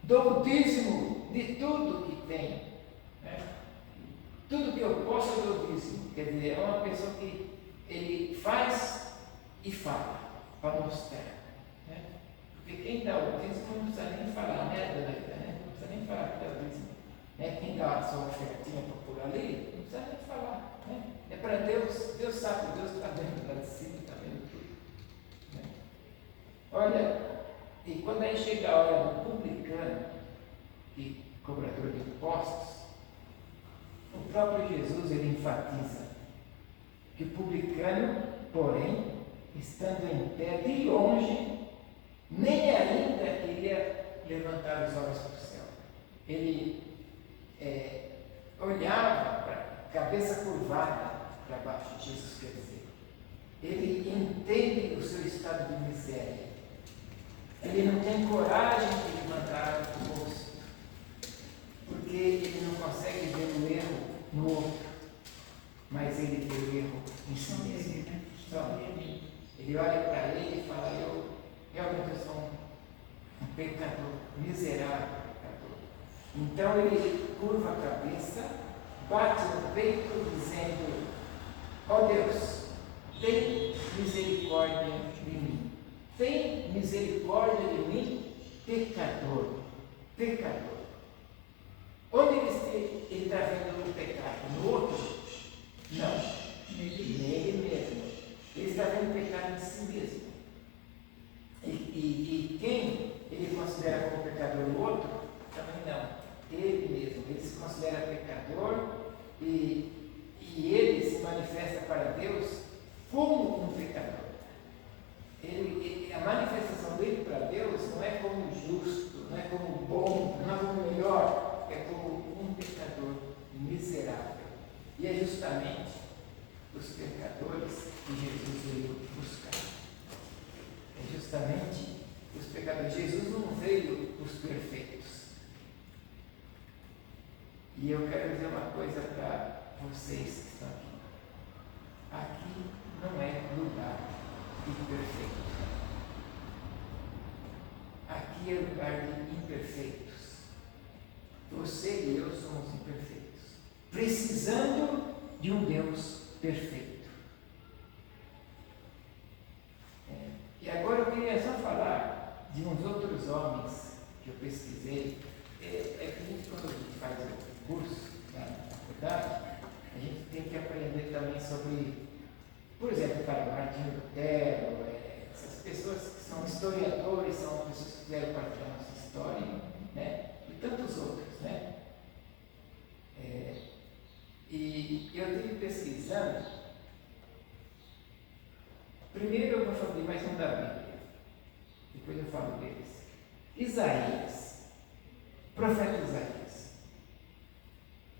Dou o dízimo de tudo que tem. Né? Tudo que eu posso eu dou dízimo. Quer dizer, é uma pessoa que ele faz e fala para mostrar. Né? Porque quem dá o dízimo não precisa nem falar, né, dona Ida? Né? Não precisa nem falar que dá o dízimo. Né? Quem dá a sua ofertinha por ali, não precisa nem falar. Né? É para Deus, Deus sabe, Deus está vendo lá de cima, está vendo tudo. Né? Olha, e quando aí chega a hora do publicano e cobrador de impostos, o próprio Jesus ele enfatiza que o publicano, porém, estando em pé de longe, nem ainda queria levantar os olhos para o céu. Ele olhava para a cabeça curvada para baixo, Jesus quer dizer. Ele entende o seu estado de miséria. Ele não tem coragem de levantar o rosto, porque ele não consegue ver o erro no outro, mas ele vê o erro em si mesmo. Só ele. Ele olha para ele e fala, eu realmente sou um pecador, miserável pecador. Então ele curva a cabeça, bate no peito dizendo, ó Deus, tem misericórdia de mim. Tem misericórdia de mim, pecador, pecador. Onde ele está vendo o pecado? No outro? Não, nele mesmo. Ele está vendo o pecado em si mesmo. E quem ele considera como pecador o outro, também não. Ele mesmo. Ele se considera pecador e ele se manifesta para Deus como um pecador. A manifestação dele para Deus não é como justo, não é como bom, não é como melhor, é como um pecador miserável. E é justamente os pecadores que Jesus veio buscar. É justamente os pecadores. Jesus não veio os perfeitos. E eu quero dizer uma coisa para vocês que estão aqui. Aqui não é lugar de perfeitos. Aqui é lugar de imperfeitos. Você e eu somos imperfeitos, precisando de um Deus perfeito. E agora eu queria só falar de uns outros homens que eu pesquisei. Quando a gente faz o curso na faculdade, a gente tem que aprender também sobre, por exemplo, Martinho Lutero, essas pessoas que são historiadores, são pessoas que fizeram parte da nossa história, né? E tantos outros, né? E eu estive pesquisando. Primeiro eu vou falar mais um da Bíblia, depois eu falo deles. Isaías, profeta Isaías,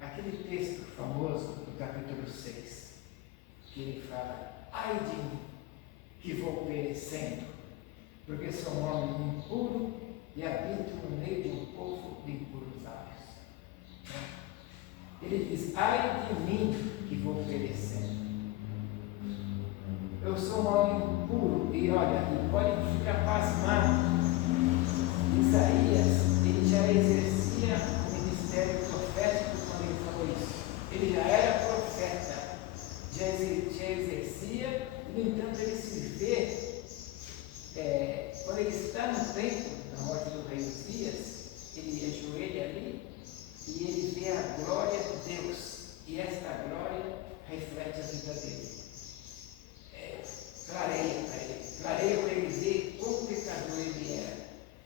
aquele texto famoso do capítulo 6, que ele fala, ai de mim, que vou perecendo, porque sou um homem impuro e habito no meio de um povo de impuros lábios. Ele diz, ai de mim, que vou perecendo. Eu sou um homem impuro, e olha, e pode ficar pasmado. Isaías, ele já exercia o ministério profético quando ele falou isso. Ele já era profeta, já exercia, e no entanto ele se vê, quando ele está no templo, na morte do rei Uzias, ele ajoelha ali, e ele vê a glória de Deus, e esta glória reflete a vida dele. Clareia para ele ver quão pecador ele era.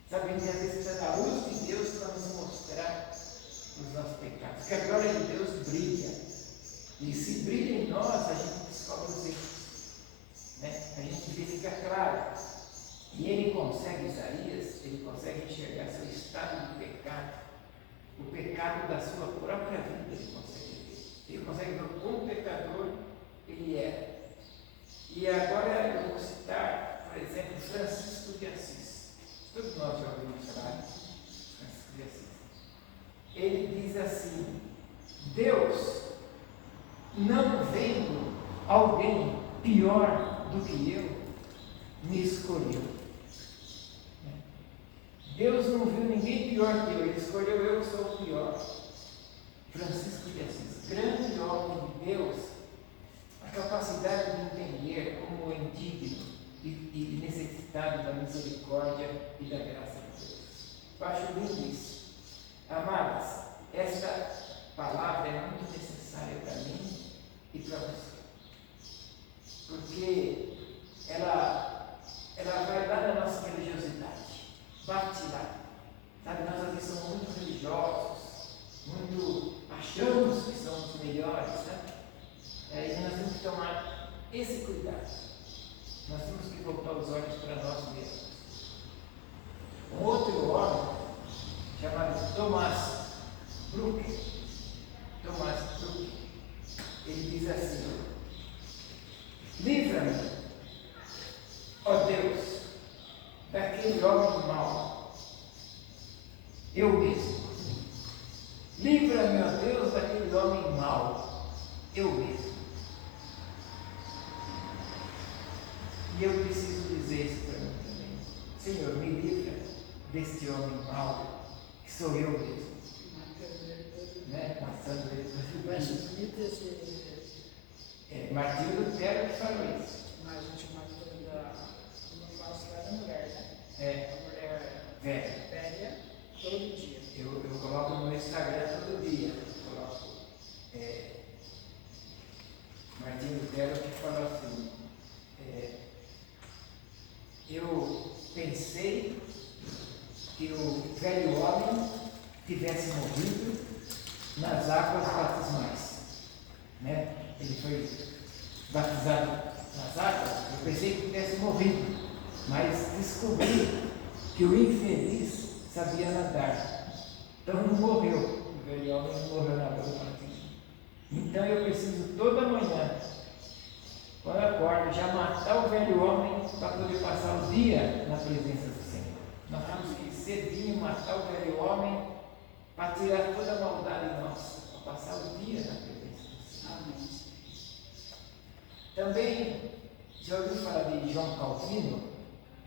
Sabendo que às vezes precisa da luz de Deus para nos mostrar os nossos pecados. Que a glória de Deus brilha. E se brilha em nós, a gente descobre não vendo alguém pior do que eu, me escolheu. Deus não viu ninguém pior que eu, Ele escolheu eu que sou o pior. Francisco de Assis, grande homem de Deus, a capacidade de entender como é indigno e necessitado da misericórdia e da graça de Deus. Eu acho lindo isso. Amadas, esta palavra é muito necessária para mim e para você, porque ela vai lá na nossa religiosidade, bate lá. Sabe, nós às vezes somos muito religiosos, achamos que somos melhores, sabe? E nós temos que tomar esse cuidado. Nós temos que voltar os olhos para nós mesmos. Um outro homem, chamado Thomas Brooke, ele diz assim: livra-me, ó Deus, daquele homem mau, eu mesmo. Livra-me, ó Deus, daquele homem mau, eu mesmo. E eu preciso dizer isso para mim também. Senhor, me livra deste homem mau, que sou eu mesmo. Né? Passando ele. Martinho Lutero que falou isso. Mas a gente marca no nosso lado da mulher, né? A mulher velha. Todo dia. Eu coloco no meu Instagram todo dia. Coloco Martinho Lutero que falou assim: eu pensei que o velho homem tivesse morrido nas águas batismais, né? Ele foi batizado nas águas. Eu pensei que tivesse morrido, mas descobri que o infeliz sabia nadar, então não morreu. O velho homem não morreu na água do batismo. Então eu preciso toda manhã, quando eu acordo, já matar o velho homem para poder passar o dia na presença do Senhor. Nós temos que cedinho matar o velho homem para tirar toda a maldade nossa, para passar o dia na presença do Senhor. Amém. Também, já ouviu falar de João Calvino?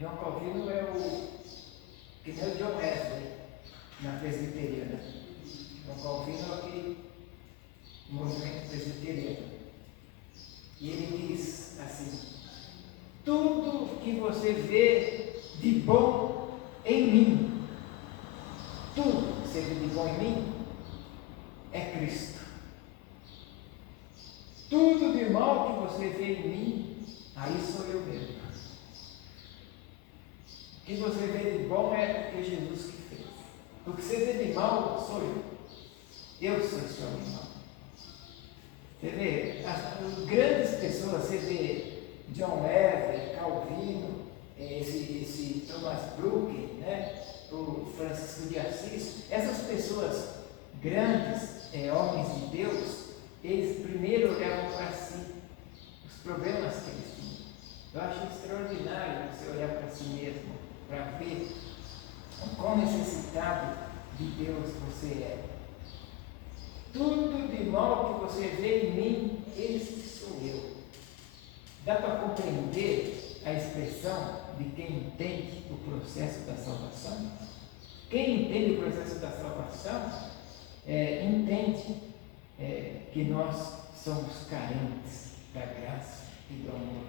João Calvino é o que nem o John Wesley na presbiteriana. João Calvino é aquele movimento presbiteriano. E ele diz assim: tudo que você vê de bom em mim, tudo que você vê de bom em mim é Cristo. Tudo de mal que você vê em mim, aí sou eu mesmo. O que você vê de bom é porque Jesus que fez. O que você vê de mal sou eu. Eu sou esse homem mau. Você vê, as grandes pessoas, você vê John Wesley, Calvino, esse Thomas Brooke, né? O Francisco de Assis, essas pessoas grandes, homens de Deus, eles primeiro olhavam para si, os problemas que eles tinham. Eu acho extraordinário você olhar para si mesmo, para ver o quão necessitado de Deus você é. Tudo de mal que você vê em mim, esse sou eu. Dá para compreender a expressão de quem entende o processo da salvação? Quem entende o processo da salvação entende que nós somos carentes da graça e do amor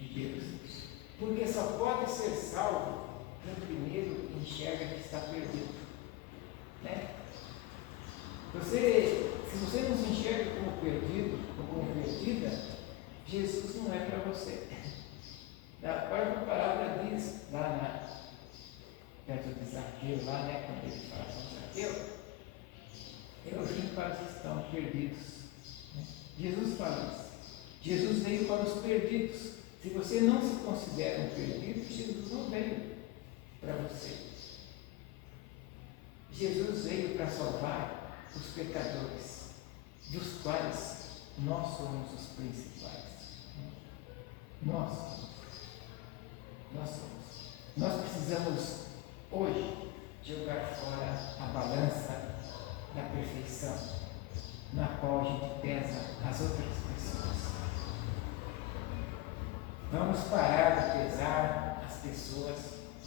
de Deus. Porque só pode ser salvo quem primeiro enxerga que está perdido. Né? Se você não se enxerga como perdido ou como perdida, Jesus não é para você. A própria palavra diz lá perto de Zaqueu, lá, né, quando ele fala com Zaqueu, eu vim para os que estão perdidos. Jesus fala isso. Jesus veio para os perdidos. Se você não se considera um perdido, Jesus não veio para você. Jesus veio para salvar os pecadores, dos quais nós somos os principais. Nós somos. Nós precisamos hoje jogar fora a balança da perfeição, na qual a gente pesa as outras Vamos parar de pesar as pessoas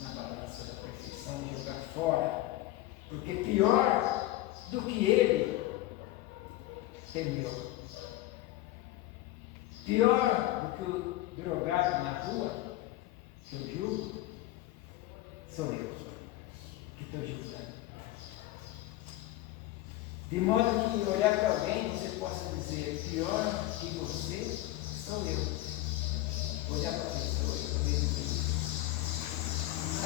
na balança da perfeição e jogar fora. Porque pior do que ele tem eu. Pior do que o drogado na rua, que eu julgo, sou eu que estou julgando. De modo que olhar para alguém você possa dizer, pior que você sou eu. Olhar para a pessoa e poder dizer isso.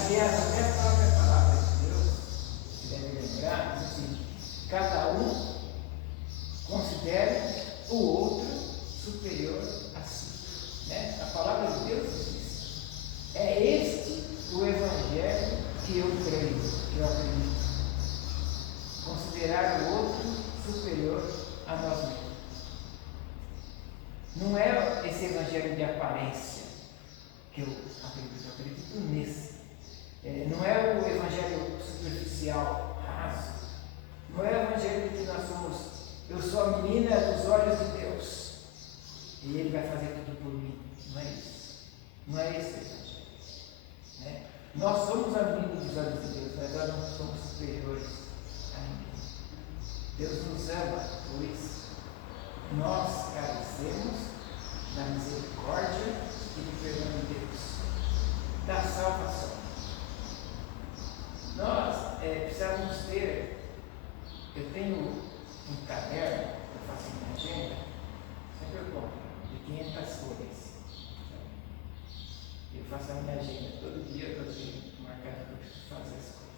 Aliás, até a própria palavra de Deus, que deve lembrar, diz assim, cada um considere o outro superior a si. Né? A palavra de Deus diz isso. É este o Evangelho que eu creio, que eu acredito. Considerar o outro superior a nós mesmos. Não é esse Evangelho de aparência que eu acredito nesse. Não é o Evangelho superficial, raso. Não é o Evangelho de que nós somos, eu sou a menina dos olhos de Deus e Ele vai fazer tudo por mim. Não é isso. Não é esse o Evangelho. Né? Nós somos a menina dos olhos de Deus, mas nós não somos superiores a ninguém. Deus nos ama, pois nós carecemos da misericórdia e do perdão de Deus, da salvação. Nós precisamos ter, eu tenho um caderno, eu faço minha agenda, sempre eu compro, de 500 folhas. Eu faço a minha agenda, todo dia eu tenho marcado que eu preciso fazer as coisas.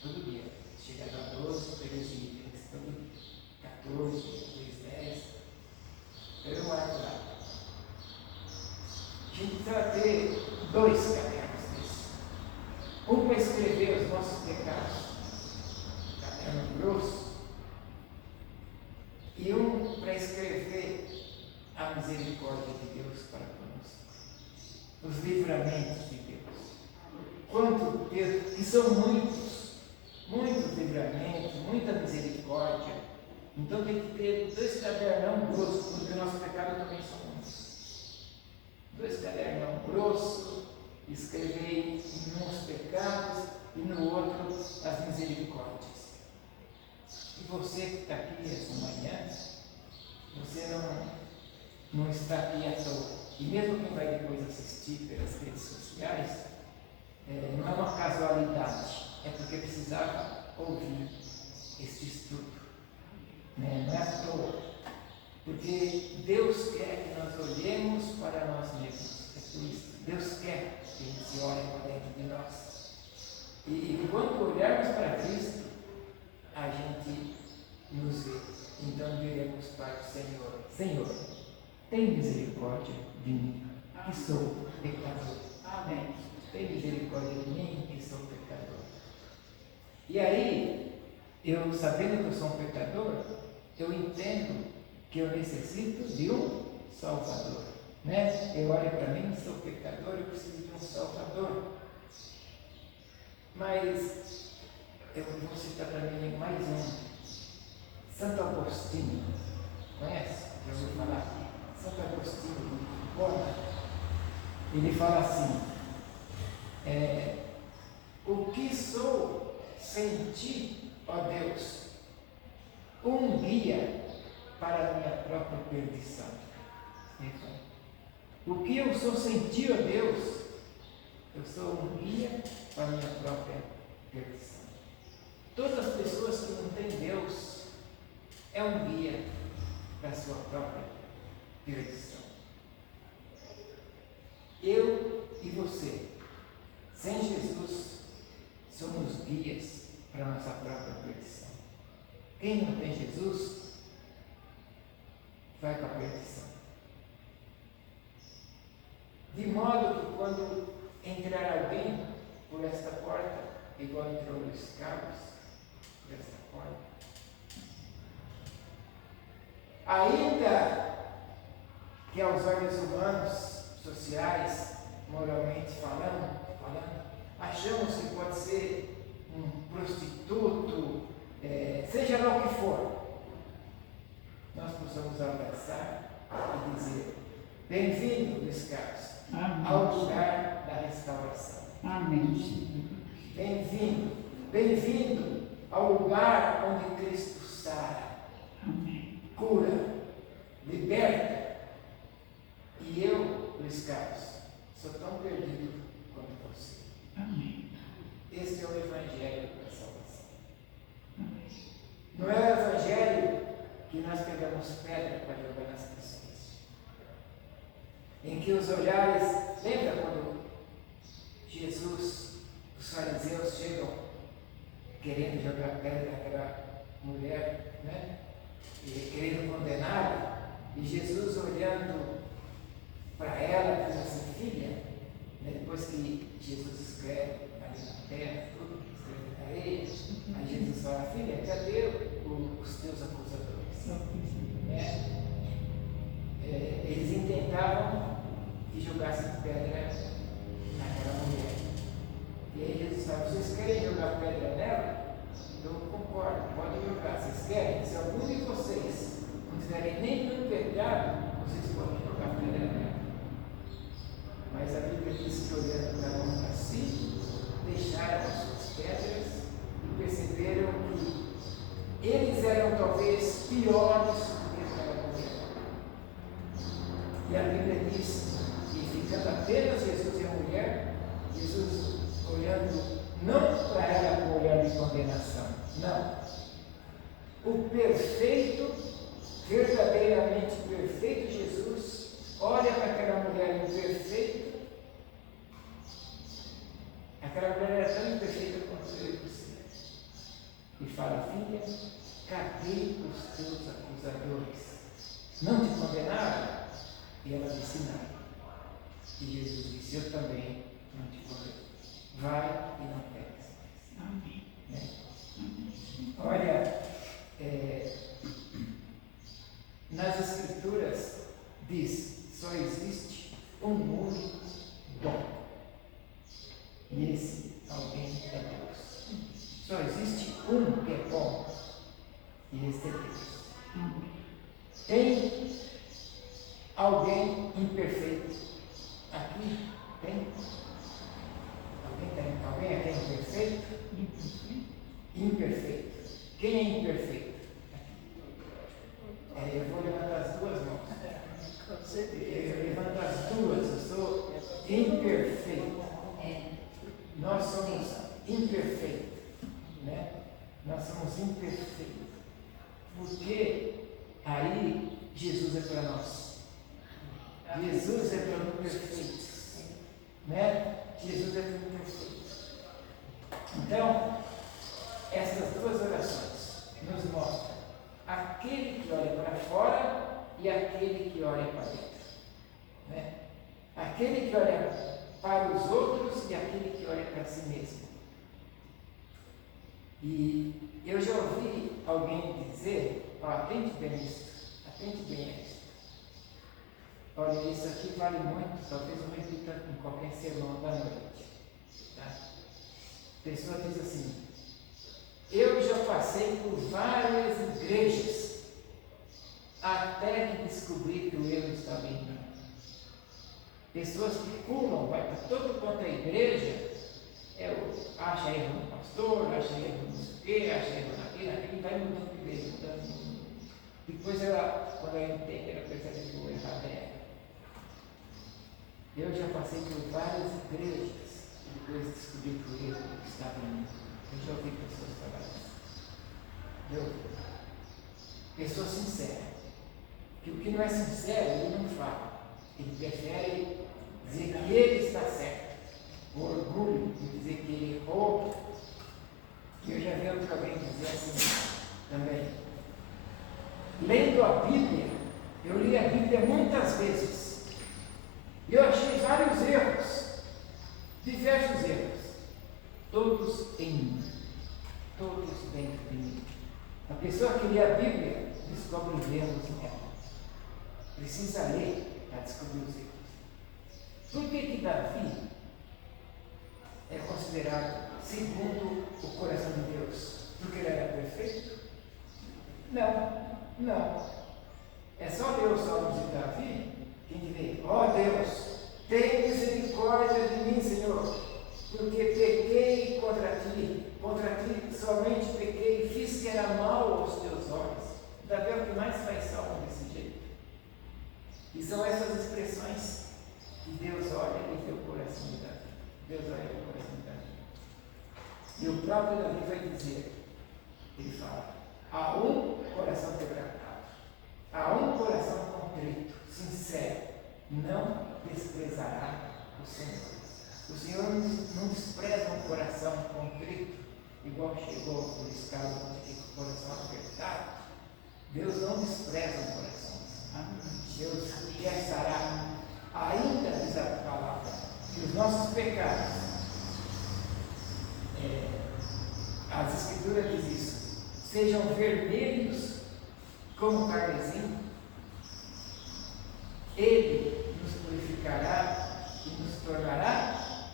Todo dia. Chega a 12, 13 itens, todo dia. 14, 10. Eu marco lá. A gente precisa ter 2 cadernos desses. Um para escrever os nossos pecados, caderno grosso, e um para escrever a misericórdia de Deus para conosco, os livramentos de Deus. Quanto Deus, que são muitos livramentos, muita misericórdia. Então tem que ter 2 cadernão grossos, porque o nosso pecado também são muitos. 2 cadernão grossos, escrever em uns pecados e no outro as misericórdias. E você que está aqui essa manhã, você não está aqui à toa. E mesmo quem vai depois assistir pelas redes sociais, não é uma casualidade, é porque precisava ouvir este estudo. Não é à toa. Porque Deus quer que nós olhemos para nós mesmos. É por isso. Deus quer que a gente olhe para dentro de nós. E quando olharmos para Cristo, a gente nos vê. Então diremos para o Senhor: Senhor, tem misericórdia de mim, que sou pecador. Amém. Tem misericórdia de mim, que sou pecador. E aí, eu sabendo que eu sou um pecador, eu entendo que eu necessito de um Salvador. Né? Eu olho para mim, sou pecador, eu preciso de um Salvador. Mas eu vou citar também mais um. Santo Agostinho. Conhece? Já ouviu falar? Santo Agostinho. Ele fala assim: o que sou sem ti, ó Deus? Um guia para a minha própria perdição. O que eu sou sem ti, ó Deus? Eu sou um guia para a minha própria perdição. Todas as pessoas que não têm Deus é um guia para a sua própria perdição. Eu e você, sem Jesus, somos guias para a nossa própria perdição. Quem não tem Jesus, vai para a perdição. De modo que quando entrar alguém por esta porta, igual entrou Luiz Carlos, por esta porta, ainda que aos olhos humanos, sociais, moralmente falando, achamos que pode ser um prostituto, seja lá o que for, nós possamos abraçar e dizer: Bem-vindo, Luiz Carlos, Amém. ao lugar da restauração. Amém, Senhor. Bem-vindo, bem-vindo ao lugar onde Cristo sara, Amém. cura, liberta. E eu, Luiz Carlos, sou tão perdido quanto você. Amém. Este é o Evangelho da salvação. Amém. Não é o Evangelho que nós pegamos pedra para jogar nas pessoas. Em que os olhares, lembra quando Jesus, os fariseus chegam querendo jogar pedra naquela mulher, né? E querendo condená-la, e Jesus olhando para ela diz assim: filha, né? Depois que Jesus escreve ali na terra, tudo, escreve na areia, aí Jesus fala: filha, cadê os teus acusadores? Né? Eles intentavam que jogassem pedra naquela mulher. E aí Jesus fala: vocês querem jogar pedra nela? Eu concordo, pode jogar. Vocês querem? Se algum de vocês não tiverem nenhum pecado, vocês podem jogar pedra nela. Mas a Bíblia diz que olhando cada um para si, deixaram as suas pedras e perceberam que eles eram talvez piores do que aquela mulher. E a Bíblia diz que ficando apenas Jesus e a mulher, Jesus olhando não para ela com o olhar de condenação, não. O perfeito, verdadeiramente perfeito Jesus, olha para aquela mulher imperfeita. Aquela mulher era tão imperfeita quanto eu e você. E fala: filha, cadê os teus acusadores? Não te condenaram? E ela disse: não. E Jesus disse: eu também não te condeno. Vai e não peques mais. Amém. Né? Olha, nas Escrituras diz: só existe um único bom. E esse alguém é Deus. Só existe um que é bom. E esse é Deus. Amém. Tem alguém imperfeito aqui? Tem? Alguém tem? Alguém aqui é imperfeito? Imperfeito. Quem é imperfeito? Eu vou levantar as duas mãos. Eu levanto as duas, eu sou imperfeito. Nós somos imperfeitos, né? Nós somos imperfeitos. Porque aí Jesus é para nós. Jesus é para os perfeitos, né? Jesus é para os perfeitos. Então, essas duas orações nos mostram aquele que olha para fora e aquele que olha para dentro, né? Aquele que olha para os outros e aquele que olha para si mesmo. E eu já ouvi alguém dizer: atente bem isso, atente bem a isso. Olha, isso aqui vale muito, talvez eu repita em qualquer sermão da noite. Tá? A pessoa diz assim: eu já passei por várias igrejas até que descobri que o erro estava em mim. Pessoas que pulam, vai para todo quanto é igreja, acha erro no pastor, acha erro no sei o quê, acha erro naquilo, e vai mudando de igreja, mudando. Depois ela, quando ela entende, ela percebe que o errado é ela. Eu já passei por várias igrejas e depois descobri que o erro estava em mim. Eu já ouvi pessoas falar isso. Eu ouvi. Pessoa sincera. Que o que não é sincero, ele não fala. Ele prefere dizer que ele está certo. O orgulho de dizer que ele errou. E eu já vi outro alguém dizer assim também. Lendo a Bíblia, eu li a Bíblia muitas vezes. E eu achei vários erros. Diversos erros. Todos em mim. Todos dentro de mim. A pessoa que lê a Bíblia descobre erros nela. Precisa ler para descobrir os erros. Por que Davi é considerado segundo o coração de Deus? Porque ele era perfeito? Não, não. É só ler os salmos de Davi que a gente vê: E são essas expressões que Deus olha e vê o coração de Davi. Deus olha para o coração de Davi. E o próprio Davi vai dizer, ele fala, há um coração quebrantado, há um coração contrito, sincero, não desprezará o Senhor. O Senhor não despreza um coração contrito, igual chegou o escravo com o coração apertado. Deus não despreza um coração. Deus pensará, ainda diz a palavra, que os nossos pecados, as Escrituras dizem isso, sejam vermelhos como carmesim, Ele nos purificará e nos tornará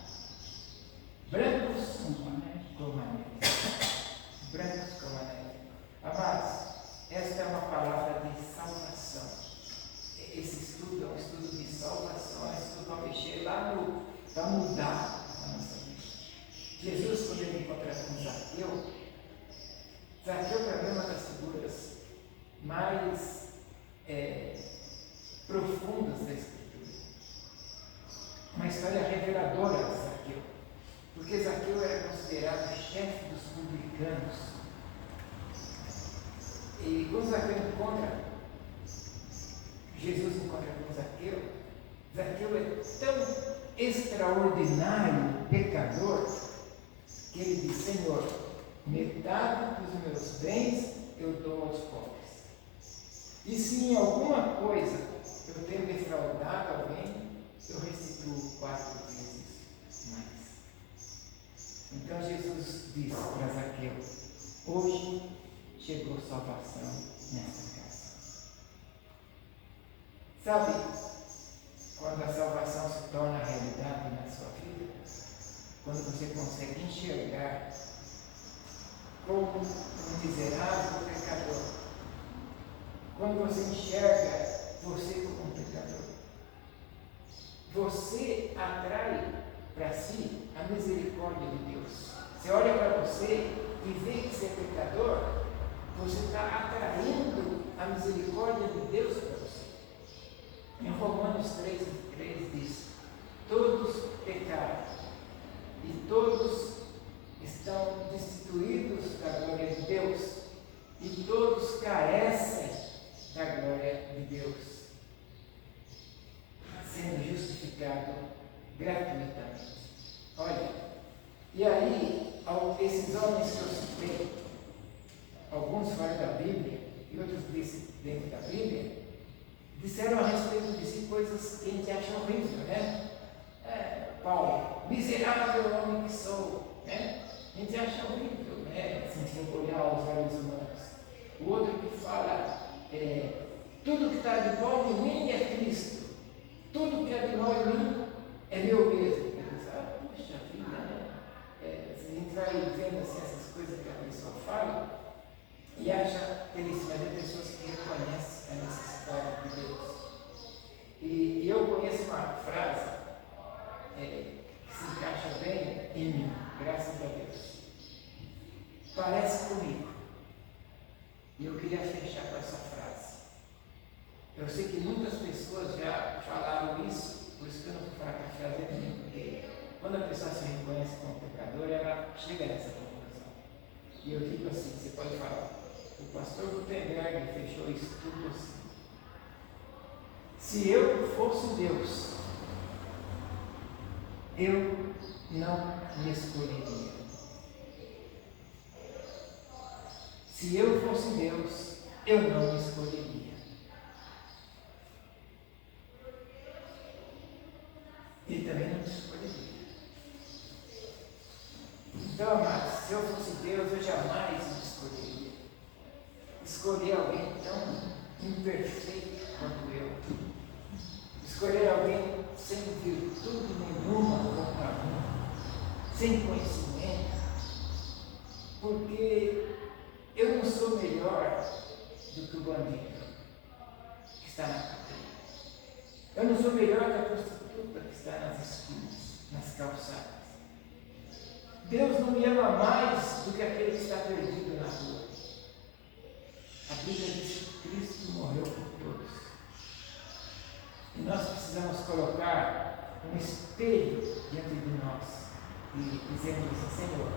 brancos como a neve. Brancos como a neve. Amados, esta é uma palavra de salvação. Esse estudo é um estudo de salvação, é um estudo para mexer lá para mudar a nossa vida. Jesus, quando ele encontra com Zaqueu para mim é uma das figuras mais profundas da Escritura. Uma história reveladora de Zaqueu, porque Zaqueu era considerado o chefe dos publicanos. E quando Zaqueu Jesus encontra com Zaqueu, Zaqueu é tão extraordinário pecador que ele diz: Senhor, metade dos meus bens eu dou aos pobres. E se em alguma coisa eu tenho defraudado alguém, eu restituo 4 vezes mais. Então Jesus disse para Zaqueu: hoje chegou salvação nessa casa. Sabe, quando a salvação se torna realidade na sua vida, quando você consegue enxergar como um miserável pecador, quando você enxerga você como um pecador, você atrai para si a misericórdia de Deus. Você olha para você e vê que você é pecador, você está atraindo a misericórdia de Deus para você. Em Romanos 3:3 diz: todos pecaram e todos estão destituídos da glória de Deus, e todos carecem da glória de Deus, sendo justificado gratuitamente. Olha, e aí, esses homens que eu citei, alguns fora da Bíblia e outros dentro da Bíblia, disseram a respeito de si coisas que a gente acha horrível, né? Paulo, miserável homem que sou, né? A gente acha horrível, né? Se olhar aos olhos humanos. O outro que fala, tudo que está de bom em mim é Cristo, tudo que é de mal em mim é meu mesmo. Puxa vida, né? A gente vai vendo assim, essas coisas que a pessoa fala e acha feliz, mas é pessoas que reconhecem a necessidade de Deus. E eu conheço uma frase que se encaixa bem em mim, graças a Deus. Parece comigo. E eu queria fechar com essa frase. Eu sei que muitas pessoas já falaram isso, por isso que eu não vou falar com a frase minha, porque quando a pessoa se reconhece como pecador, ela chega nessa conclusão. E eu digo assim, você pode falar, o pastor Gutenberg fechou isso tudo assim. Se eu fosse Deus, eu não me escolheria. Se eu fosse Deus, eu não me escolheria. E também não me escolheria. Então, amados, se eu fosse Deus, eu jamais me escolheria. Escolher alguém tão imperfeito quanto eu. Escolher alguém sem virtude nenhuma contra mim, sem conhecimento, porque eu não sou melhor do que o bandido que está na cadeia. Eu não sou melhor que a prostituta que está nas esquinas, nas calçadas. Deus não me ama mais do que aquele que está perdido na rua. A Bíblia diz que Cristo morreu por todos. colocar um espelho diante de nós e dizermos assim: Senhor,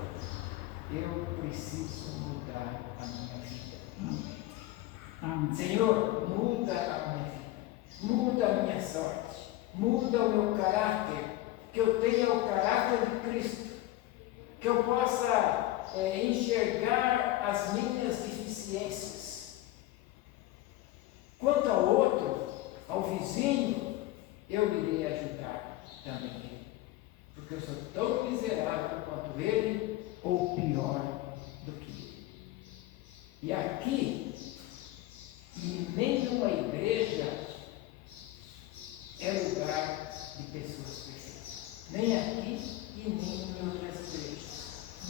eu preciso mudar a minha vida. Amém. Senhor, muda a minha vida, muda a minha sorte, muda o meu caráter, que eu tenha o caráter de Cristo, que eu possa enxergar as minhas deficiências. Quanto ao outro, ao vizinho, eu irei ajudar também ele, porque eu sou tão miserável quanto ele, ou pior do que ele. E aqui, em nenhuma igreja é lugar de pessoas perfeitas, nem aqui e nem em outras igrejas,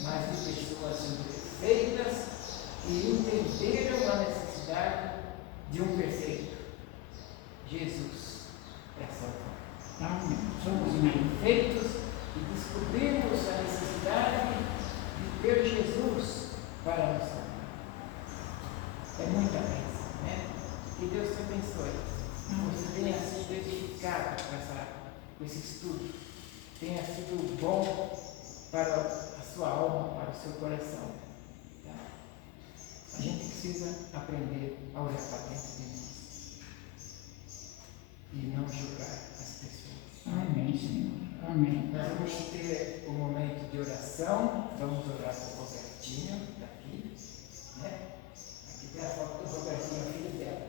mas de pessoas imperfeitas que entenderam a necessidade de um perfeito. Jesus é salvador. Amém. Somos imperfeitos e descobrimos a necessidade de ter Jesus para nos salvar. É muita bênção, né? Que Deus te abençoe. Você tenha sido edificado com esse estudo, tenha sido bom para a sua alma, para o seu coração. Tá? A gente precisa aprender a olhar para dentro de nós e não julgar as pessoas. Amém, Senhor. Amém. Nós vamos ter um momento de oração. Vamos orar com o Robertinho daqui, né? Aqui tem a foto do Robertinho, filho dela.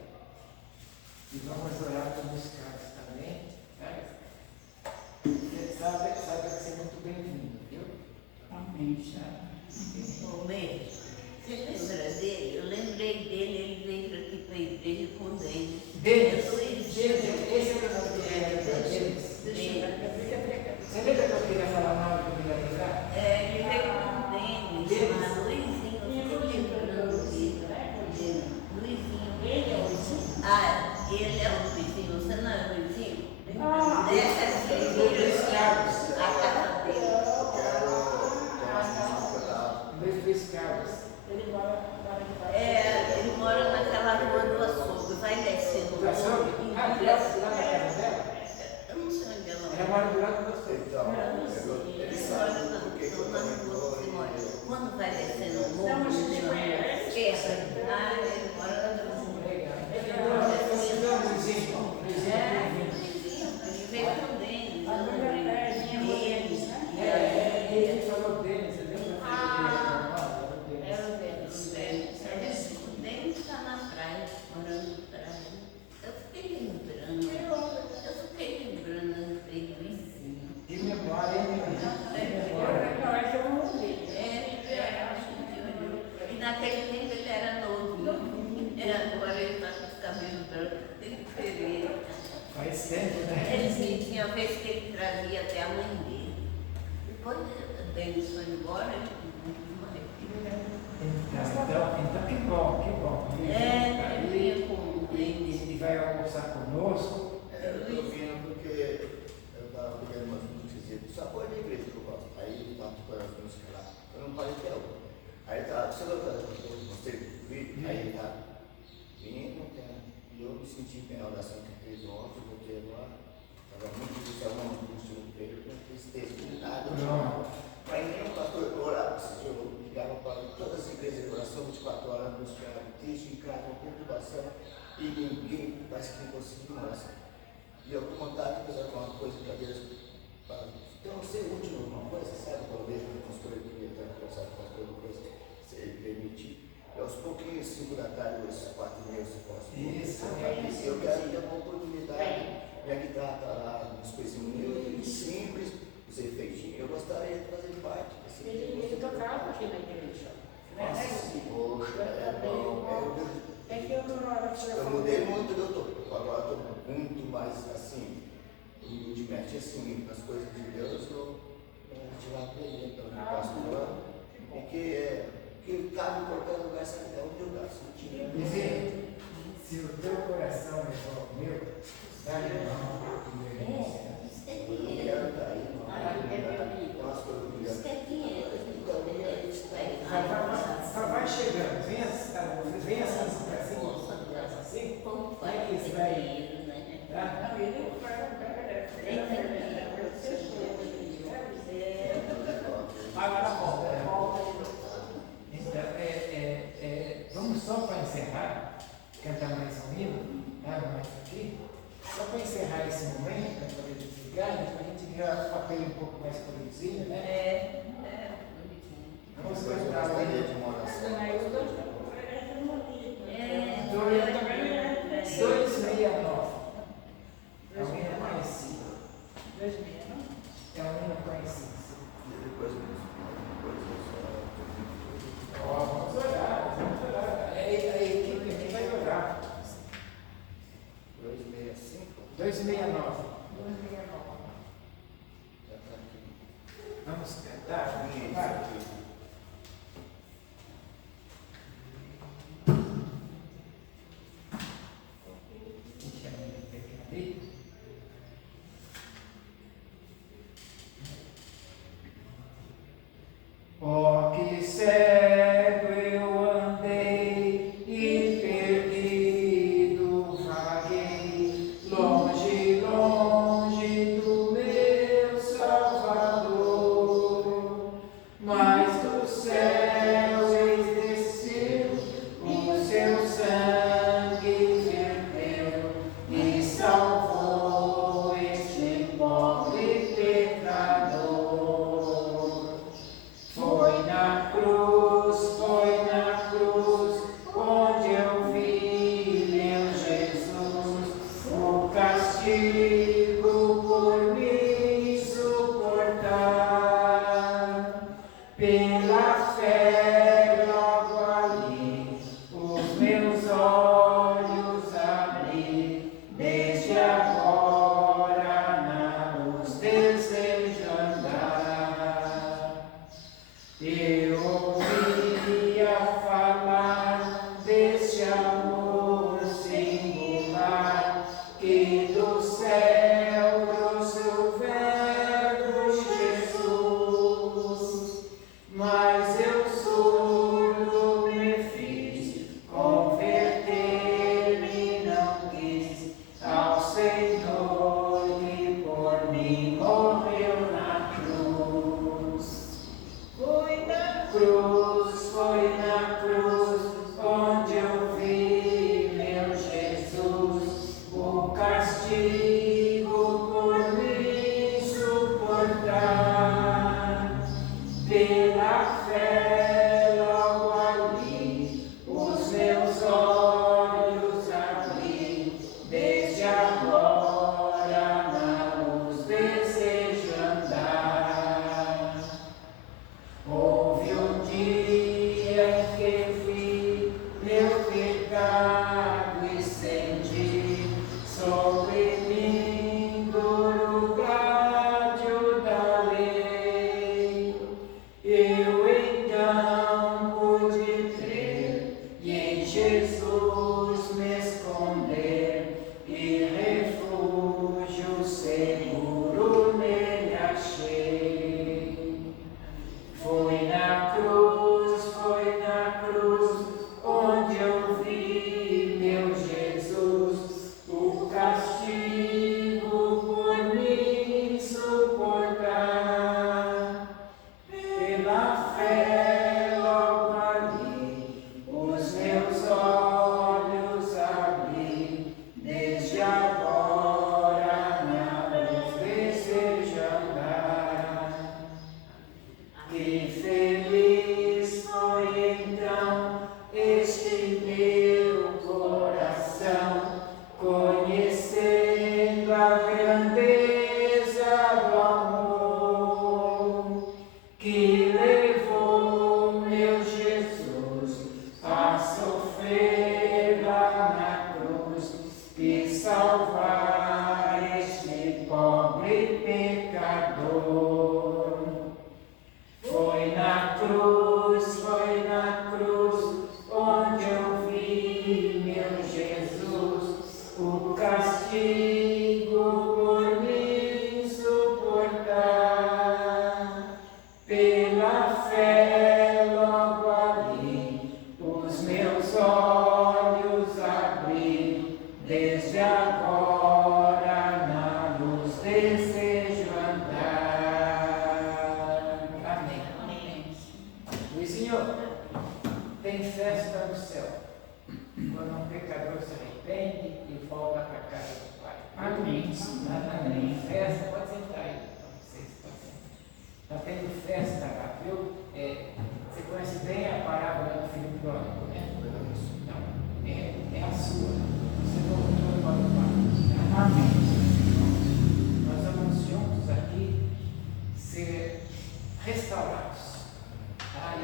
E vamos orar com os caras também. Né? Você sabe que você é muito bem-vindo, viu? Amém, Senhor. Ô, Lê, você lembra dele? Eu lembrei dele, ele veio aqui para a igreja com o Denis. Denis, Luiz. esse é o nome do Denis. Você lembra que eu queria falar mal que eu queria lembrar? Ele veio com o Denis, chamado Luizinho. Eu fico lembrando dele. Luizinho. Ele é o Luizinho? Ah, ele é o Luizinho. Você não é o Luizinho? Ah, Essa Carlos. a casa dele. Luiz Carlos. ele mora Ele mora naquela rua do açougue. Vai descendo. Do açougue? Ah, do lado da casa dela? Eu não sei onde ela Ela mora. mora do lado do açougue. Quando vai descendo o morro, pela esquerda, ele mora na rua. Ele veio com o Denis, Ele falou Denis, você lembra? o Denis está na praia, morando na praia. Eu fiquei lembrando das Luizinho. Que memória, hein, E naquele tempo ele era novinho, agora ele está com os cabelos brancos, tem diferença. Faz tempo, né? Ele tinha vez que ele trazia até a mãe dele. Depois o Denis foi embora, ele não mais. Então que bom, que bom. Ele vinha com o Denis. E vai almoçar conosco. Eu estou vindo porque eu estava pegando umas músicas do sabor da igreja que eu gosto. Aí ele estava tocando as músicas lá. Eu não parei até hoje. Aí tá, você não está mostrei o vídeo? Aí ele tá vindo, e eu me senti bem a oração que ele fez ontem, eu voltei agora. Estava muito difícil, uma música no peito, com tristeza, nada. Aí nem o pastor orava, eu ligava para todas as igrejas de oração, 24 horas, buscando triste, em casa, com preocupação, e ninguém parece que não conseguiu oração. E eu com vontade de fazer alguma coisa para Deus, então ser útil em alguma coisa, sabe? Quando eu vejo umas coisas que eu tenho conversado com as coisas, se ele permitir. E aos pouquinhos, 5 da tarde, às 4h30, se posso. Isso. Eu quero ter uma oportunidade. Minha guitarra está lá, umas coisinhas simples, os efeitinhos. Eu gostaria de fazer parte. Assim, Ele tocava aqui na igreja. Nossa, poxa, é bom. É que eu não era que Eu mudei muito, agora estou muito mais assim, humildemente assim, nas coisas de Deus, eu vou aprender pelo negócio do ano, que cabe em qualquer lugar, sabe? É humildade, Dizer, se o teu coração é igual ao meu, dá-lhe uma mão e obediência. eu não quero estar aí, não. Tem umas coisas que eu Vai chegando, vem assim, assim, vai que isso vai. Tá? Não, ele faz um pé, esse momento, para poder desligar, depois a gente vê o papel um pouco mais produzido, né? bonitinho. Vamos Eu cortar gostaria o de uma oração. Dona Ilda, Dois 269. É um hino conhecido. 2000, não? É um hino conhecido. Depois mesmo. Ó, vamos orar. A equipe aqui vai orar. 265. 269. 2009. Já está aqui. Vamos cantar? Isso Vai. aqui. Oh, que cego eu andei e perdido vaguei, longe, longe do meu Salvador. Mas do céu eis desceu, o seu sangue verteu e salvou este pobre pecador. Foi na cruz, onde eu vi meu Jesus, o castigo por mim suportar. Pela fé logo ali, os meus olhos abri, desde agora na luz desejo andar. Eu ouvia falar deste amor singular que do céu trouxe o Verbo Jesus. Mas eu surdo me fiz, converter-me não quis ao Senhor que por mim morreu na cruz. Foi na cruz, onde eu vi meu Jesus, o castigo por mim suportar. Pela fé logo ali, os meus olhos abri, desde agora na luz desejo andar. Houve um dia em que vi meu pecado e senti sobre mim duro grádio da lei. Eu então pude crer e em Jesus me esconder e refúgio seguro nele achei. Foi na cruz, onde eu vi meu Jesus, o castigo por mim suportar. Pela fé logo ali, os meus olhos abri, desde agora na luz desejo andar. Que feliz foi então este meu coração, conhecendo a grandeza do amor que levou meu Jesus a sofrer lá na cruz e salvar este pobre pecador. Foi na cruz, onde eu vi meu Jesus, o castigo por mim suportar. Pela fé logo ali, os meus olhos abri, desde agora na luz desejo andar. Amém. Luizinho, tem festa no céu, quando um pecador se arrepende e volta para a casa do Pai. Amém, Senhor. Está Amém. tendo festa, pode sentar aí para vocês, pode sentar. Está tendo festa lá, viu? Você conhece bem a parábola do filho pródigo, né? Não, é a sua. Você voltou para o Pai. Tá? Amém. Nós vamos juntos aqui ser restaurados.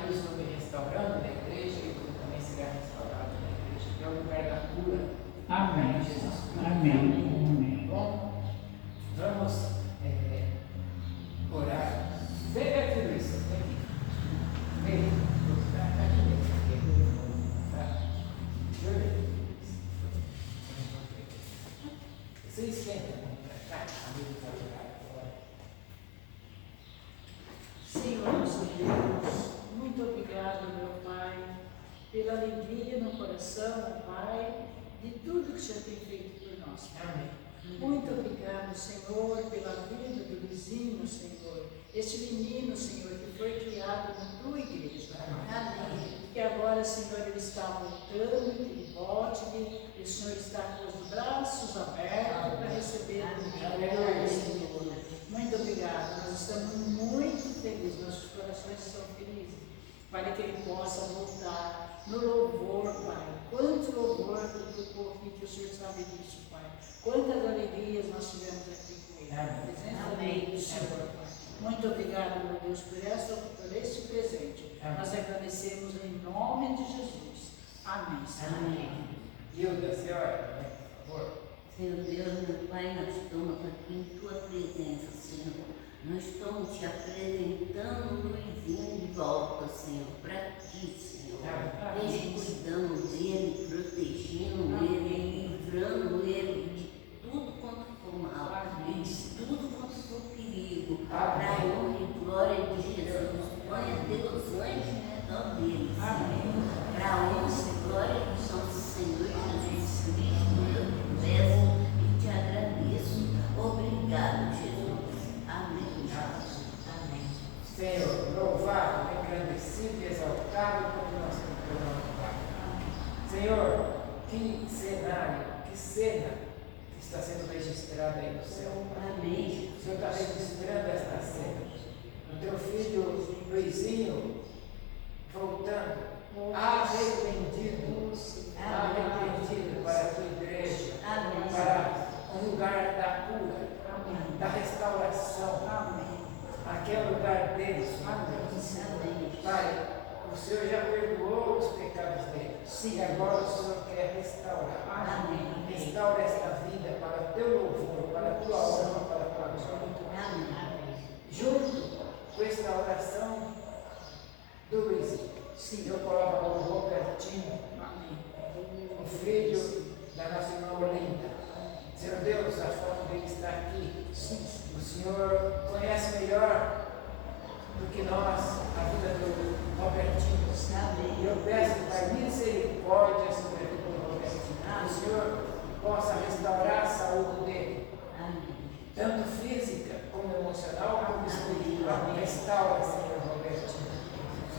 Eu estou me restaurando na igreja e você também será restaurado na igreja, que é o lugar da cura. Amém. Jesus. Amém. Amém. Bom, vamos orar. Vem aqui, Luiz. Vem aqui. Vem. Tá aqui dentro. Tá? Você esquenta. Tá? Amigo, vai orar agora. Senhor nosso Deus, muito obrigado, meu Pai, pela alegria no coração, Pai, de tudo que o Senhor tem feito por nós. Amém. Muito obrigado, Senhor, pela vida do Luizinho, Senhor. Este menino, Senhor, que foi criado na tua igreja. Amém. Que agora, Senhor, ele está voltando, que ele volte, e o Senhor está com os braços abertos para receber o melhor, Senhor. Muito obrigado. Nós estamos muito felizes, nossos corações estão felizes, para que ele possa voltar no louvor, Pai. Quanto louvor que o Senhor sabe disso, Pai. Quantas alegrias nós tivemos aqui com ele. A presença dele, do Senhor, Pai. Muito obrigado, meu Deus, por este presente. Amém. Nós agradecemos em nome de Jesus. Amém, Senhor. Amém. Hilda, senhora, por favor. Senhor Deus, meu Pai, nós estamos aqui em Tua presença, Senhor. Nós estamos te apresentando o Luizinho de volta, Senhor, para Ti, Senhor. Vem cuidando dele, protegendo ele, livrando ele de tudo quanto for mal, e de tudo quanto for perigo. Para a honra e glória de Jesus. Ponha Deus anjo em redor dele, Senhor. Para a honra e glória de nosso Senhor Jesus Cristo, eu te peço e te agradeço. Obrigado, Jesus. Amém. Amém. Senhor, louvado, engrandecido e exaltado como nós teu nome, Pai. Senhor, que cenário, que cena que está sendo registrada aí no céu. Amém. O Senhor está registrando esta cena. O teu filho Luizinho voltando, arrependido para a tua igreja, Amém. para um lugar da cura, da restauração. Aquele lugar deles, Amém. Pai, o Senhor já perdoou os pecados deles. Sim. E agora o Senhor quer restaurar. Amém. Restaura esta vida para o teu louvor, para a tua honra, para a tua glória. Amém. Junto com esta oração do Luizinho, eu coloco agora o Robertinho, o filho da nossa irmã Olinda. Senhor Deus, a foto dele está aqui. O Senhor conhece melhor do que nós a vida do Robertinho. E eu peço, Pai, misericórdia sobre a vida do Robertinho. Que o Senhor possa restaurar a saúde dele, tanto física como emocional, como espiritual. Restaura, Senhor Robertinho.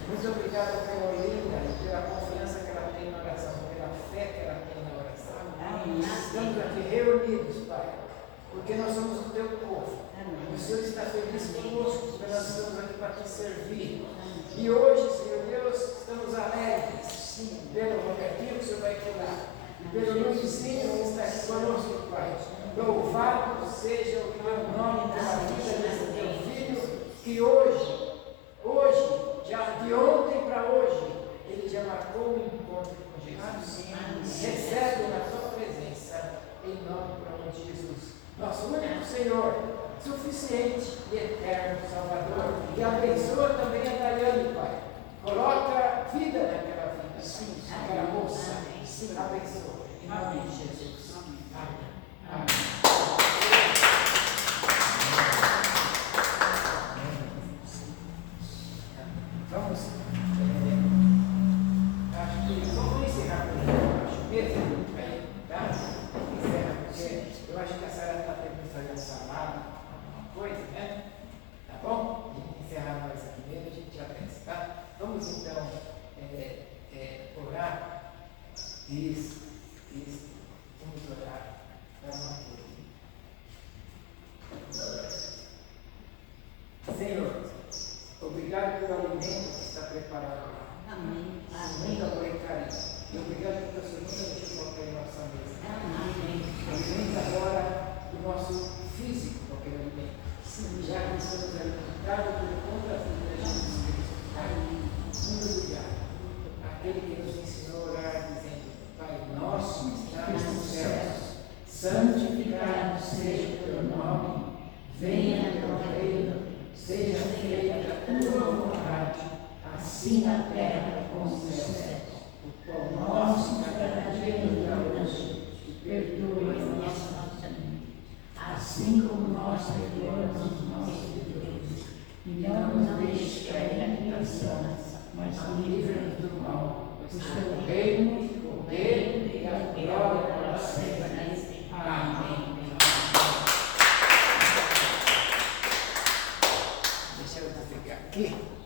Muito obrigado pela Olinda e pela confiança que ela tem na oração, pela fé que ela tem na oração. Estamos aqui reunidos, Pai, porque nós somos o teu povo. O Senhor está feliz conosco, porque nós estamos aqui para te servir. E hoje, Senhor Deus, estamos alegres pelo Robertinho que o Senhor vai curar, e pelo Luizinho que está aqui conosco, Pai. Louvado seja o teu nome pela vida desse teu filho, que hoje, já de ontem para hoje, ele já marcou um encontro com Jesus. Recebe na tua presença, em nome de Jesus, nosso único Senhor, suficiente e eterno Salvador, e abençoa também a Daiane, Pai. Coloca vida naquela vida, naquela moça. Abençoa, em nome de Jesus. Amém. Amém. Vamos encerrar por aqui, mesmo, tá? Encerra, porque eu acho que a senhora está tentando fazer um salado, alguma coisa, né? Tá bom? Encerrar nós aqui mesmo, a gente já pensa, tá? Vamos então orar. Isso. Vamos orar. Dá uma coisa. santificado seja o teu nome, venha teu reino, seja feita a tua vontade, assim na terra como no céu. O pão nosso cada dia nos dá hoje, e perdoa as nossas ofensas, assim como nós perdoamos os nossos devedores. E não nos deixes cair na tentação, mas livra-nos do mal. Pois teu reino, o poder e a glória para sempre. Amém. Deixa eu pegar aqui.